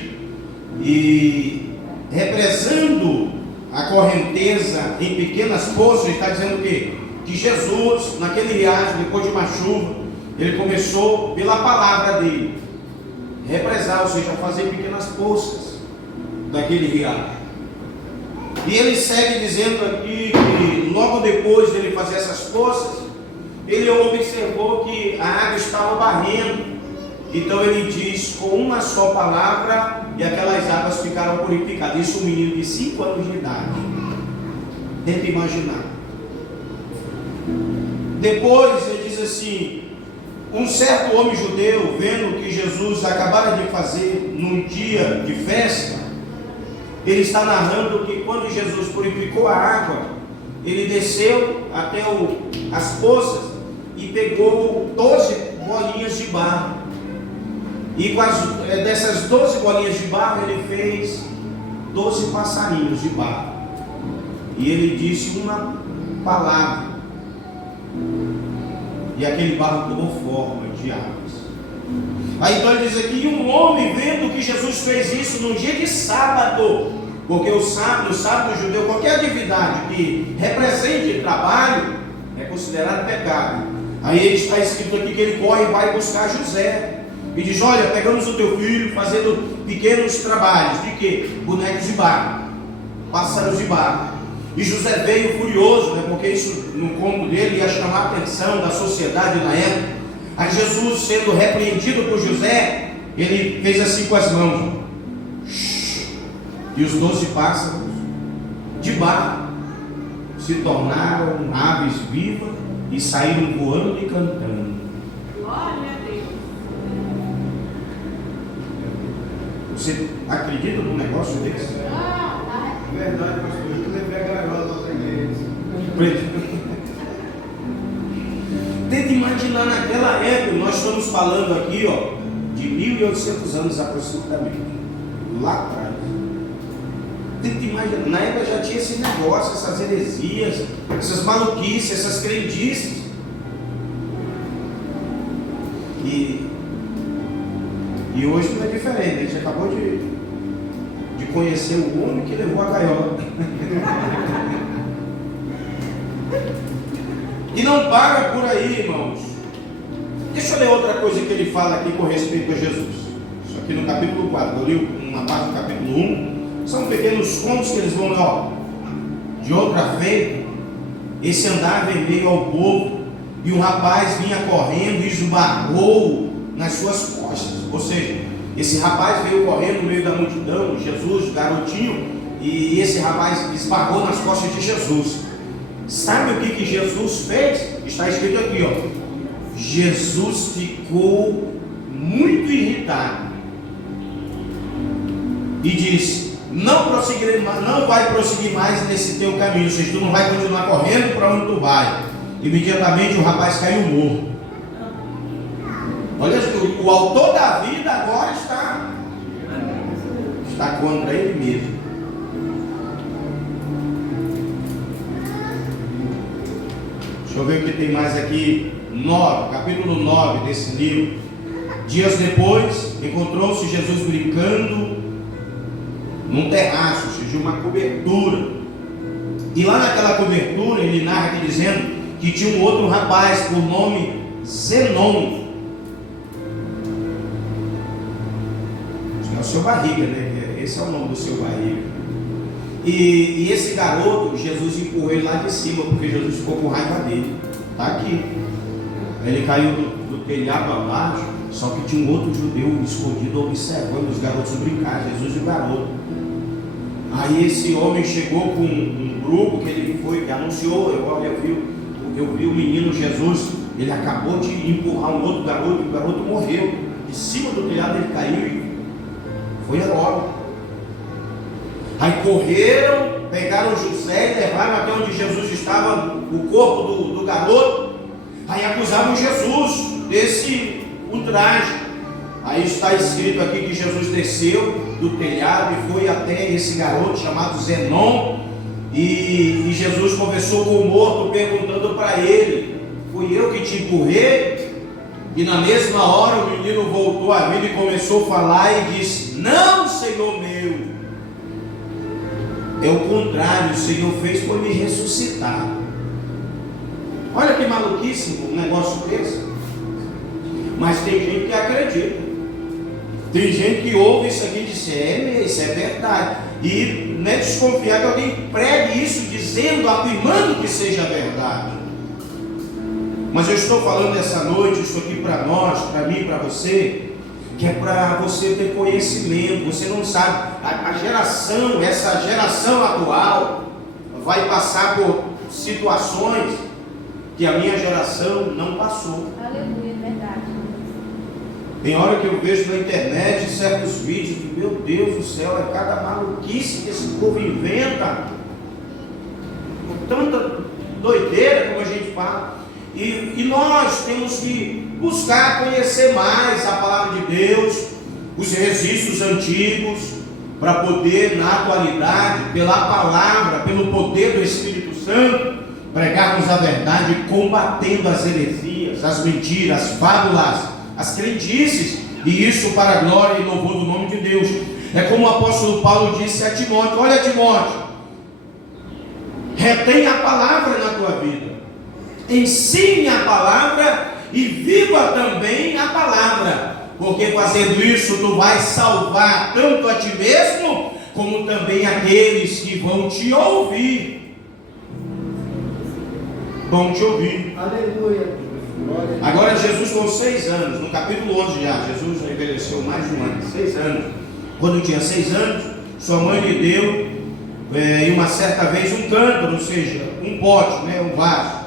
e represando a correnteza em pequenas poças. Está dizendo o quê? Que Jesus, naquele riacho, depois de uma chuva, ele começou pela palavra dele represar, ou seja, fazer pequenas poças daquele riacho. E ele segue dizendo aqui que logo depois dele fazer essas poças, ele observou que a água estava barrendo. Então ele diz com uma só palavra, e aquelas águas ficaram purificadas. Isso um menino de 5 anos de idade. Tenta imaginar. Depois ele diz assim: um certo homem judeu, vendo que Jesus acabara de fazer num dia de festa, ele está narrando que quando Jesus purificou a água, ele desceu até as poças e pegou 12 bolinhas de barro. E dessas 12 bolinhas de barro, ele fez 12 passarinhos de barro. E ele disse uma palavra. E aquele barro tomou forma de aves. Aí então ele diz aqui: um homem, vendo que Jesus fez isso num dia de sábado, porque no sábado judeu, qualquer atividade que represente trabalho é considerado pecado. Aí está escrito aqui que ele corre e vai buscar José. E diz: olha, pegamos o teu filho fazendo pequenos trabalhos. De quê? Bonecos de barro, pássaros de barro. E José veio furioso, né, porque isso no cômodo dele ia chamar a atenção da sociedade na época. Aí Jesus, sendo repreendido por José, ele fez assim com as mãos. E os 12 pássaros de barro se tornaram aves vivas e saíram voando e cantando. Glória a Deus. Você acredita num negócio desse? Verdade, pastor. Eu levei a gaiola da outra igreja. Tenta imaginar naquela época. Nós estamos falando aqui, ó, de 1800 anos aproximadamente, lá atrás. Tenta imaginar, na época já tinha esse negócio, essas heresias, essas maluquices, essas crendices. E hoje não é diferente. A gente acabou de conhecer o homem que levou a gaiola. E não para por aí, irmãos. Deixa eu ler outra coisa que ele fala aqui com respeito a Jesus. Isso aqui no capítulo 4, eu li uma parte do capítulo 1. São pequenos contos que eles vão dar, ó. De outra feita, esse andava em meio ao povo, e um rapaz vinha correndo e esbarrou nas suas costas. Ou seja, esse rapaz veio correndo no meio da multidão, Jesus, garotinho, e esse rapaz esbarrou nas costas de Jesus. Sabe o que Jesus fez? Está escrito aqui, ó. Jesus ficou muito irritado e disse: não vai prosseguir mais nesse teu caminho, ou seja, tu não vai continuar correndo para onde tu vai. Imediatamente o rapaz caiu morto. Olha, o autor da vida agora está contra ele mesmo. Deixa eu ver o que tem mais aqui. Capítulo 9 desse livro. Dias depois, encontrou-se Jesus brincando num terraço, ou seja, uma cobertura. E lá naquela cobertura, ele narra aqui dizendo que tinha um outro rapaz por nome Zenon. É o seu barriga, né? Esse é o nome do seu barriga. E esse garoto, Jesus empurrou ele lá de cima, porque Jesus ficou com raiva dele. Está aqui. Ele caiu do telhado abaixo, só que tinha um outro judeu escondido observando os garotos brincar, Jesus e o garoto. Aí esse homem chegou com um grupo que ele foi, que anunciou: eu vi o menino Jesus, ele acabou de empurrar um outro garoto, e o garoto morreu. De cima do telhado ele caiu Foi agora. Aí correram, pegaram José e levaram até onde Jesus estava, o corpo do garoto. Aí acusavam Jesus desse ultraje. Aí está escrito aqui que Jesus desceu do telhado e foi até esse garoto chamado Zenon. E Jesus conversou com o morto, perguntando para ele: fui eu que te empurrei? E na mesma hora o menino voltou à vida e começou a falar e disse: não, Senhor meu. É o contrário, o Senhor fez foi me ressuscitar. Olha que maluquice um negócio desse. Mas tem gente que acredita. Tem gente que ouve isso aqui e diz: isso é verdade. E não é desconfiar que alguém pregue isso dizendo, afirmando que seja verdade. Mas eu estou falando essa noite, isso aqui para nós, para mim, para você, que é para você ter conhecimento. Você não sabe, essa geração atual vai passar por situações que a minha geração não passou. Aleluia, verdade. Tem hora que eu vejo na internet certos vídeos que, meu Deus do céu, é cada maluquice que esse povo inventa, com tanta doideira, como a gente fala. E nós temos que buscar conhecer mais a palavra de Deus, os registros antigos, para poder, na atualidade, pela palavra, pelo poder do Espírito Santo, pregarmos a verdade, combatendo as heresias, as mentiras, as fábulas, as crendices, e isso para a glória e louvor do nome de Deus. É como o apóstolo Paulo disse a Timóteo: olha, Timóteo, retém a palavra na tua vida, ensine a palavra e viva também a palavra, porque fazendo isso tu vais salvar tanto a ti mesmo, como também aqueles que vão te ouvir. Vão te ouvir. Aleluia. Agora Jesus com 6 anos, no capítulo 11 já, Jesus já envelheceu mais de um ano, 6 anos. Quando tinha 6 anos, sua mãe lhe deu, em uma certa vez, um cântaro, ou seja, um pote, um vaso,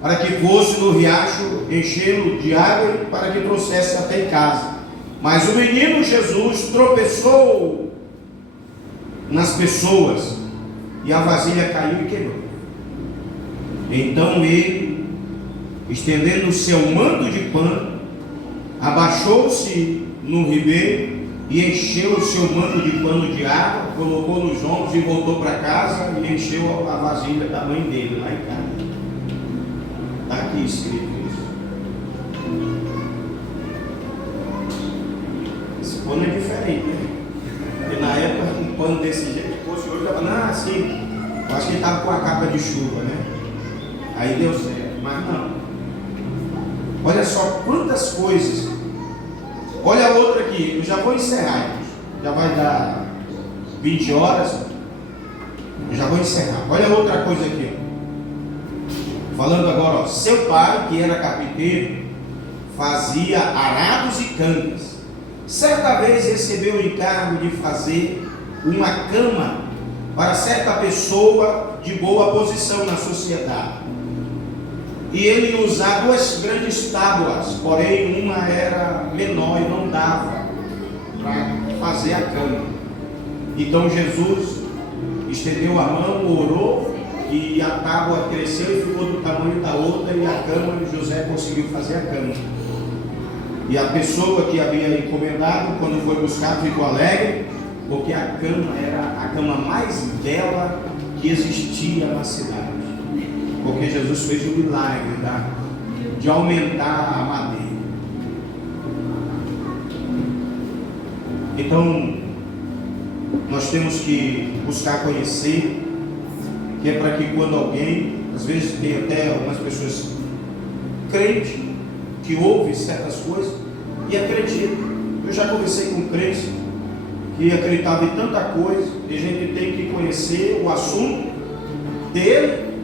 para que fosse no riacho enchê-lo de água e para que trouxesse até em casa. Mas o menino Jesus tropeçou nas pessoas e a vasilha caiu e quebrou. Então ele, estendendo o seu manto de pano, abaixou-se no ribeiro e encheu o seu manto de pano de água, colocou nos ombros e voltou para casa e encheu a vasilha da mãe dele lá em casa. Está aqui escrito isso. Esse pano é diferente, né? Porque na época um pano desse jeito, se fosse hoje, estava assim. Eu acho que ele estava com a capa de chuva, né? Aí deu certo, mas não. Olha só quantas coisas. Olha a outra aqui, eu já vou encerrar. Já vai dar 20 horas. Eu já vou encerrar. Olha a outra coisa aqui. Falando agora, seu pai, que era carpinteiro, fazia arados e canas. Certa vez recebeu o encargo de fazer uma cama para certa pessoa de boa posição na sociedade. E ele ia usar 2 grandes tábuas, porém uma era menor e não dava para fazer a cama. Então Jesus estendeu a mão, orou, e a tábua cresceu e ficou do tamanho da outra, e a cama, José conseguiu fazer a cama. E a pessoa que havia encomendado, quando foi buscar, ficou alegre, porque a cama era a cama mais bela que existia na cidade. Porque Jesus fez o milagre de aumentar a madeira. Então, nós temos que buscar conhecer, que é para que quando alguém, às vezes tem até algumas pessoas crentes, que ouvem certas coisas e acreditam. Eu já conversei com crentes que acreditavam em tanta coisa, e a gente tem que conhecer o assunto dele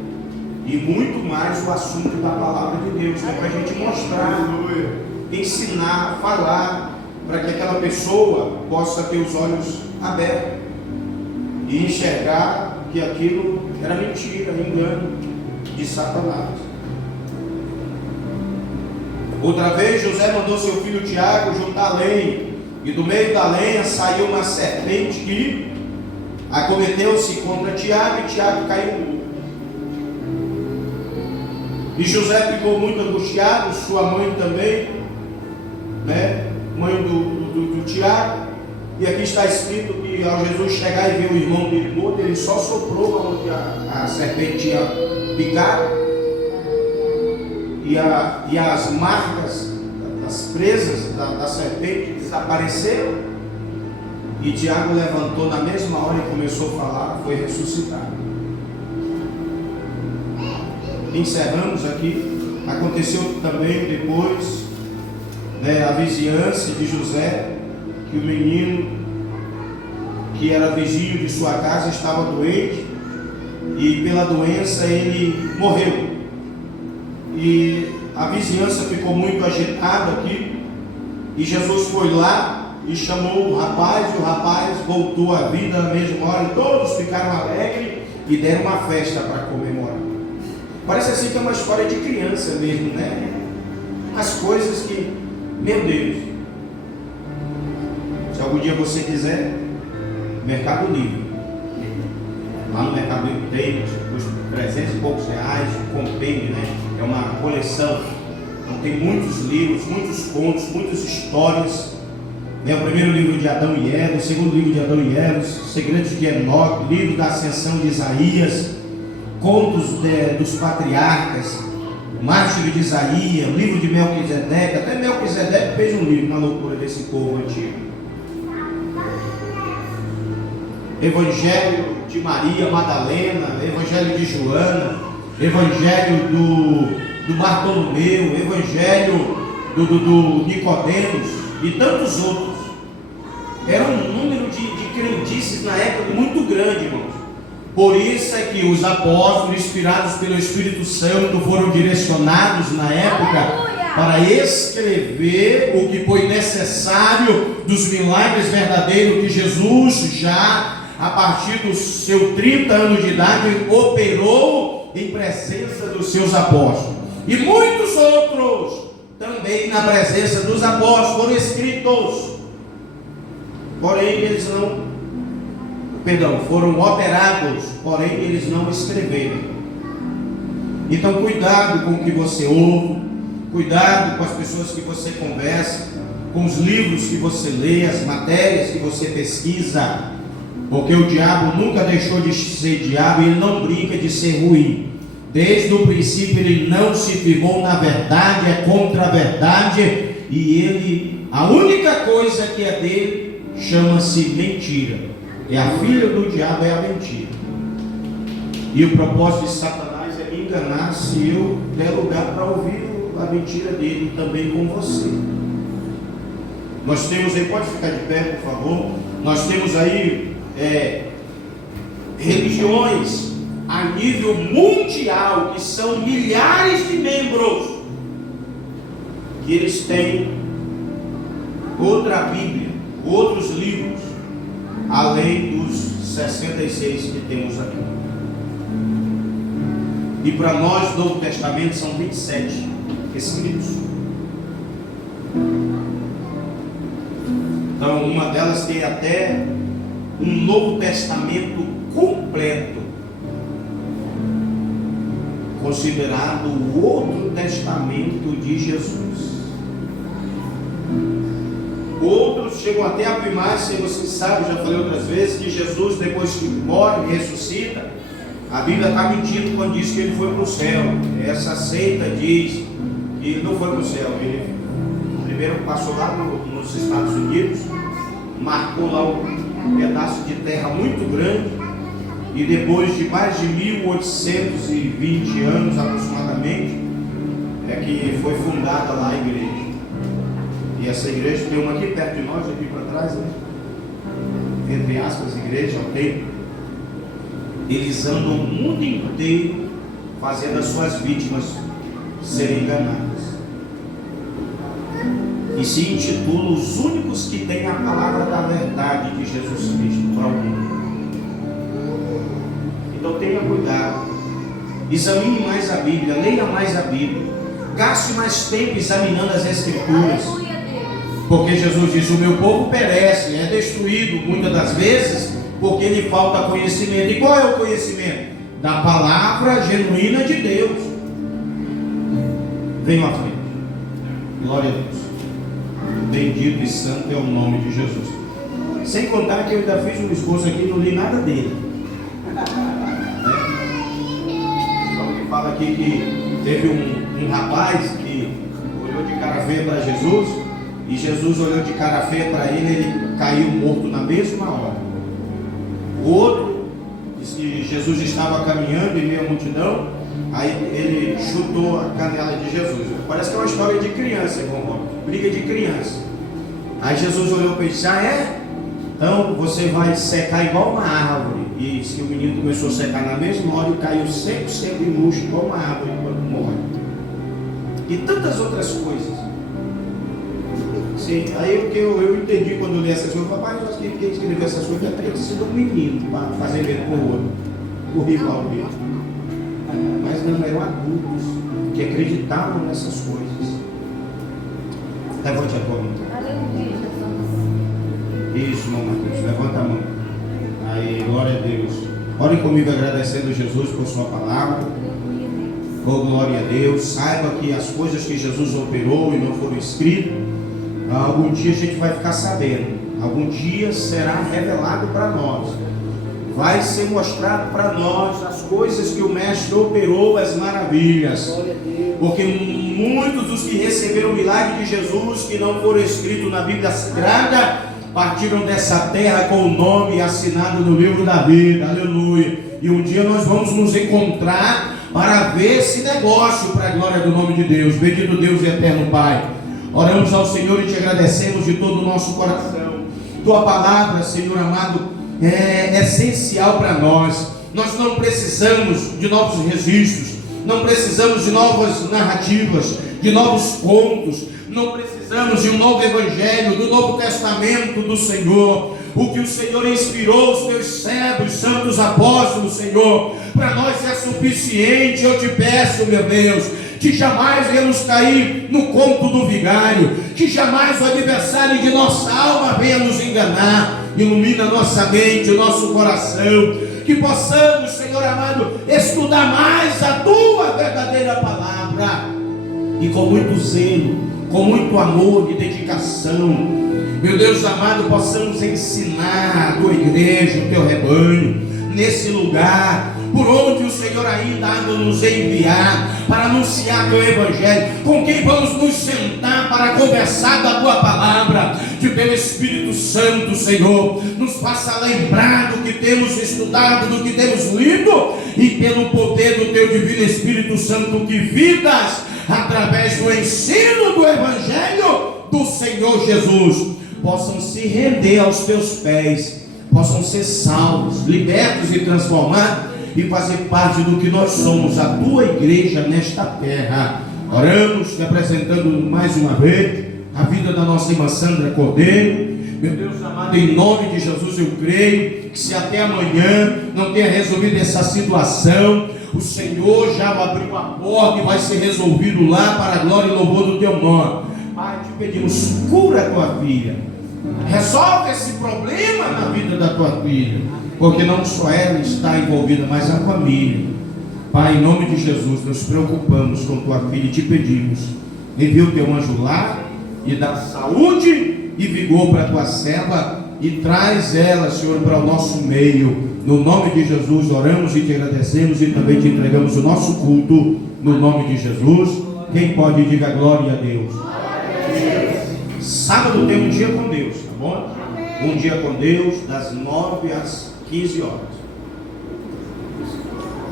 e muito mais o assunto da palavra de Deus, para a gente mostrar, ensinar, falar, para que aquela pessoa possa ter os olhos abertos e enxergar que aquilo era mentira, engano de Satanás. Outra vez José mandou seu filho Tiago juntar lenha E do meio da lenha saiu uma serpente que acometeu-se contra Tiago, e Tiago caiu nu. E José ficou muito angustiado, sua mãe também, né? Mãe do Tiago. E aqui está escrito que ao Jesus chegar e ver o irmão dele morto, ele só soprou onde a serpente tinha picado. E as marcas das presas da serpente desapareceram. E Tiago levantou na mesma hora e começou a falar, foi ressuscitado. Encerramos aqui. Aconteceu também depois, né, a vizinhança de José, que o menino que era vizinho de sua casa estava doente, e pela doença ele morreu. E a vizinhança ficou muito agitada aqui, e Jesus foi lá e chamou o rapaz, e o rapaz voltou à vida na mesma hora, e todos ficaram alegres e deram uma festa para comemorar. Parece assim que é uma história de criança mesmo, né? As coisas que, meu Deus, se algum dia você quiser, Mercado Livre, lá no Mercado Livre tem, custa 300 e poucos reais, um compêndio, né? É uma coleção, então tem muitos livros, muitos contos, muitas histórias, né? O primeiro livro de Adão e Eva, o segundo livro de Adão e Eva, os segredos de Enoque, livro da ascensão de Isaías, contos dos patriarcas, Mártiro de Isaías, livro de Melquisedeque. Até Melquisedeque fez um livro na loucura desse povo antigo. Evangelho de Maria Madalena, Evangelho de Joana, Evangelho do Bartolomeu, Evangelho do Nicodemos e tantos outros. Era um número de crendices na época muito grande, irmãos. Por isso é que os apóstolos, inspirados pelo Espírito Santo, foram direcionados na época para escrever o que foi necessário dos milagres verdadeiros que Jesus já, a partir do seu 30 anos de idade, operou em presença dos seus apóstolos. E muitos outros também na presença dos apóstolos foram escritos, porém eles foram operados, porém eles não escreveram. Então cuidado com o que você ouve, cuidado com as pessoas que você conversa, com os livros que você lê, as matérias que você pesquisa, porque o diabo nunca deixou de ser diabo e ele não brinca de ser ruim. Desde o princípio ele não se firmou na verdade, é contra a verdade, e a única coisa que é dele chama-se mentira. E a filha do diabo é a mentira. E o propósito de Satanás é me enganar se eu der lugar para ouvir a mentira dele também com você. Nós temos aí, pode ficar de pé por favor, nós temos aí religiões a nível mundial, que são milhares de membros, que eles têm outra Bíblia, outros livros, além dos 66 que temos aqui. E para nós, do Novo Testamento, são 27 escritos. Então, uma delas tem até um Novo Testamento completo, considerado o outro testamento de Jesus. Outros chegam até a afirmar, se você sabe, já falei outras vezes, que Jesus, depois que morre e ressuscita, a Bíblia está mentindo quando diz que ele foi para o céu. Essa seita diz que ele não foi para o céu. Ele primeiro passou lá nos Estados Unidos, marcou lá um pedaço de terra muito grande, e depois de mais de 1820 anos aproximadamente, é que foi fundada lá a igreja. E essa igreja tem uma aqui perto de nós, aqui para trás, né? Entre aspas, igreja, é o templo. Eles andam o mundo inteiro fazendo as suas vítimas serem enganadas. E se intitulam os únicos que têm a palavra da verdade de Jesus Cristo para o mundo. Então tenha cuidado. Examine mais a Bíblia, leia mais a Bíblia. Gaste mais tempo examinando as Escrituras. Porque Jesus disse: o meu povo perece, é destruído muitas das vezes porque lhe falta conhecimento. E qual é o conhecimento? Da palavra genuína de Deus. Venham à frente. Glória a Deus. Bendito e santo é o nome de Jesus. Sem contar que eu ainda fiz um esboço aqui e não li nada dele. Então que fala aqui que teve um rapaz que olhou de cara feia para Jesus, e Jesus olhou de cara feia para ele, ele caiu morto na mesma hora. O outro disse que Jesus estava caminhando em meio à multidão, aí ele chutou a canela de Jesus. Parece que é uma história de criança, irmão, briga de criança. Aí Jesus olhou para ele e disse: ah, é? Então você vai secar igual uma árvore. E disse que o menino começou a secar na mesma hora e caiu seco e murcho, igual uma árvore quando morre. E tantas outras coisas. Sim, aí o que eu entendi quando eu li essas coisas, papai, eu acho que quem escreveu essas coisas deve ter sido um menino para fazer medo com o outro, o rival dele. Mas não, eram adultos que acreditavam nessas coisas. Levante a tua mão. Isso, irmão Mateus, levanta a mão. Aí, glória a Deus. Ore comigo agradecendo Jesus por sua palavra. Oh, glória a Deus. Saiba que as coisas que Jesus operou e não foram escritas, algum dia a gente vai ficar sabendo. Algum dia será revelado para nós. Vai ser mostrado para nós as coisas que o Mestre operou, as maravilhas. Porque muitos dos que receberam o milagre de Jesus, que não foram escritos na Bíblia Sagrada, partiram dessa terra com o nome assinado no livro da vida. Aleluia. E um dia nós vamos nos encontrar para ver esse negócio, para a glória do nome de Deus. Bendito Deus e eterno Pai, oramos ao Senhor e te agradecemos de todo o nosso coração. Tua palavra, Senhor amado, é essencial para nós. Nós não precisamos de novos registros, não precisamos de novas narrativas, de novos contos, não precisamos de um novo evangelho, do Novo Testamento do Senhor. O que o Senhor inspirou os teus servos, santos apóstolos, Senhor, para nós é suficiente. Eu te peço, meu Deus, que jamais venhamos cair no conto do vigário, que jamais o adversário de nossa alma venha nos enganar. Ilumina nossa mente, o nosso coração, que possamos, Senhor amado, estudar mais a tua verdadeira palavra, e com muito zelo, com muito amor e dedicação, meu Deus amado, possamos ensinar a tua igreja, o teu rebanho, nesse lugar por onde o Senhor ainda há de nos enviar para anunciar teu evangelho, com quem vamos nos sentar para conversar da tua palavra. Que o teu Espírito Santo, Senhor, nos faça lembrar do que temos estudado, do que temos lido, e pelo poder do teu divino Espírito Santo, que vidas através do ensino do evangelho do Senhor Jesus possam se render aos teus pés, possam ser salvos, libertos e transformados, e fazer parte do que nós somos, a tua igreja nesta terra. Oramos te apresentando mais uma vez a vida da nossa irmã Sandra Cordeiro. Meu Deus amado, em nome de Jesus eu creio que se até amanhã não tenha resolvido essa situação, o Senhor já abriu a porta e vai ser resolvido lá para a glória e louvor do teu nome. Pai, te pedimos, cura a tua filha, resolve esse problema na vida da tua filha, porque não só ela está envolvida, mas a família. Pai, em nome de Jesus, nos preocupamos com tua filha e te pedimos, envia o teu anjo lá e dá saúde e vigor para a tua serva, e traz ela, Senhor, para o nosso meio. No nome de Jesus oramos e te agradecemos, e também te entregamos o nosso culto, no nome de Jesus. Quem pode, diga glória a Deus. Sábado tem um dia com Deus, tá bom? Um dia com Deus, das 9 às 15 horas.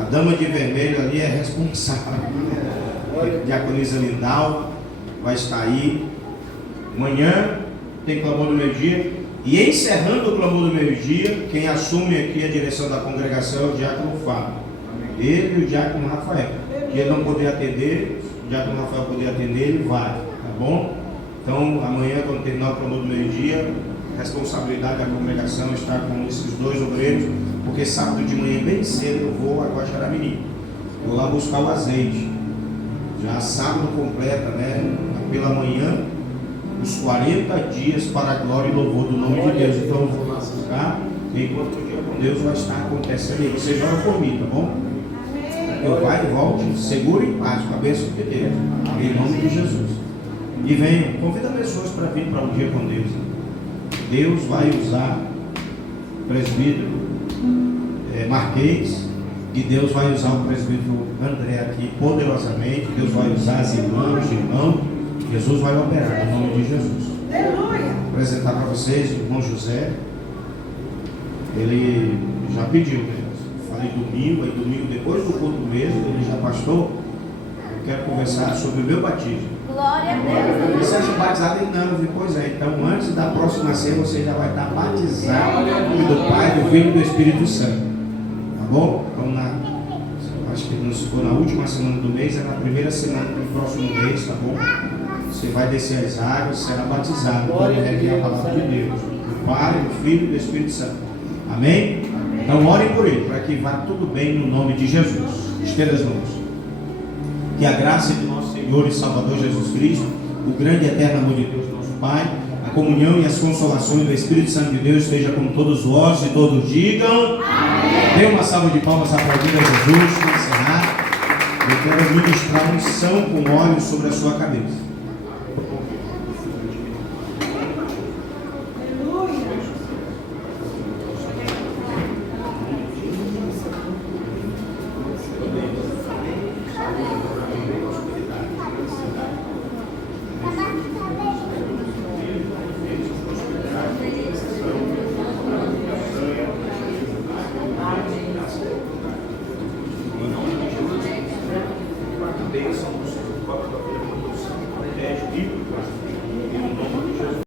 A dama de vermelho ali é responsável. Diaconisa Lindal vai estar aí. Amanhã tem clamor do meio-dia. E encerrando o clamor do meio-dia, quem assume aqui a direção da congregação é o diácono Fábio. Ele e o diácono Rafael. Que ele não poder atender, o diácono Rafael poder atender, ele vai, tá bom? Então amanhã, quando terminar o clamor do meio-dia, a responsabilidade da congregação está com esses dois obreiros, porque sábado de manhã bem cedo eu vou a Guaxaramirim, vou lá buscar o azeite, já sábado completa, né? Pela manhã, o uns 40 dias para a glória e louvor do nome de Deus. Então eu vou lá buscar, e enquanto o dia com Deus vai estar acontecendo aí. Vocês oram por mim, tá bom? Eu vai e volte, seguro em paz, com a bênção de Deus, em nome de Jesus. E venham, convida pessoas para vir para um dia com Deus. Deus vai usar o presbítero Marquês, e Deus vai usar o presbítero André aqui poderosamente. Deus vai usar as irmãs, irmão. Jesus vai operar em nome de Jesus. Aleluia. Vou apresentar para vocês o irmão José. Ele já pediu, né? Falei domingo, aí domingo depois do culto mesmo, ele já pastor. Eu quero conversar sobre o meu batismo. Glória a Deus. Você acha batizado? Ele não, pois é. Então antes da próxima ceia você já vai estar batizado do Pai, do Filho e do Espírito Santo. Tá bom? Então acho que não se for na última semana do mês, é na primeira semana do próximo mês, tá bom? Você vai descer as águas, será batizado, como é a palavra de Deus, do Pai, do Filho e do Espírito Santo. Amém? Então orem por ele, para que vá tudo bem no nome de Jesus. Estenda as mãos. Que a graça de nosso Senhor e Salvador Jesus Cristo, o grande e eterno amor de Deus, nosso Pai, a comunhão e as consolações do Espírito Santo de Deus esteja com todos vós e todos digam amém. Dê uma salva de palmas aplaudindo a Jesus para encerrar. Eu quero ministrar unção com óleo sobre a sua cabeça.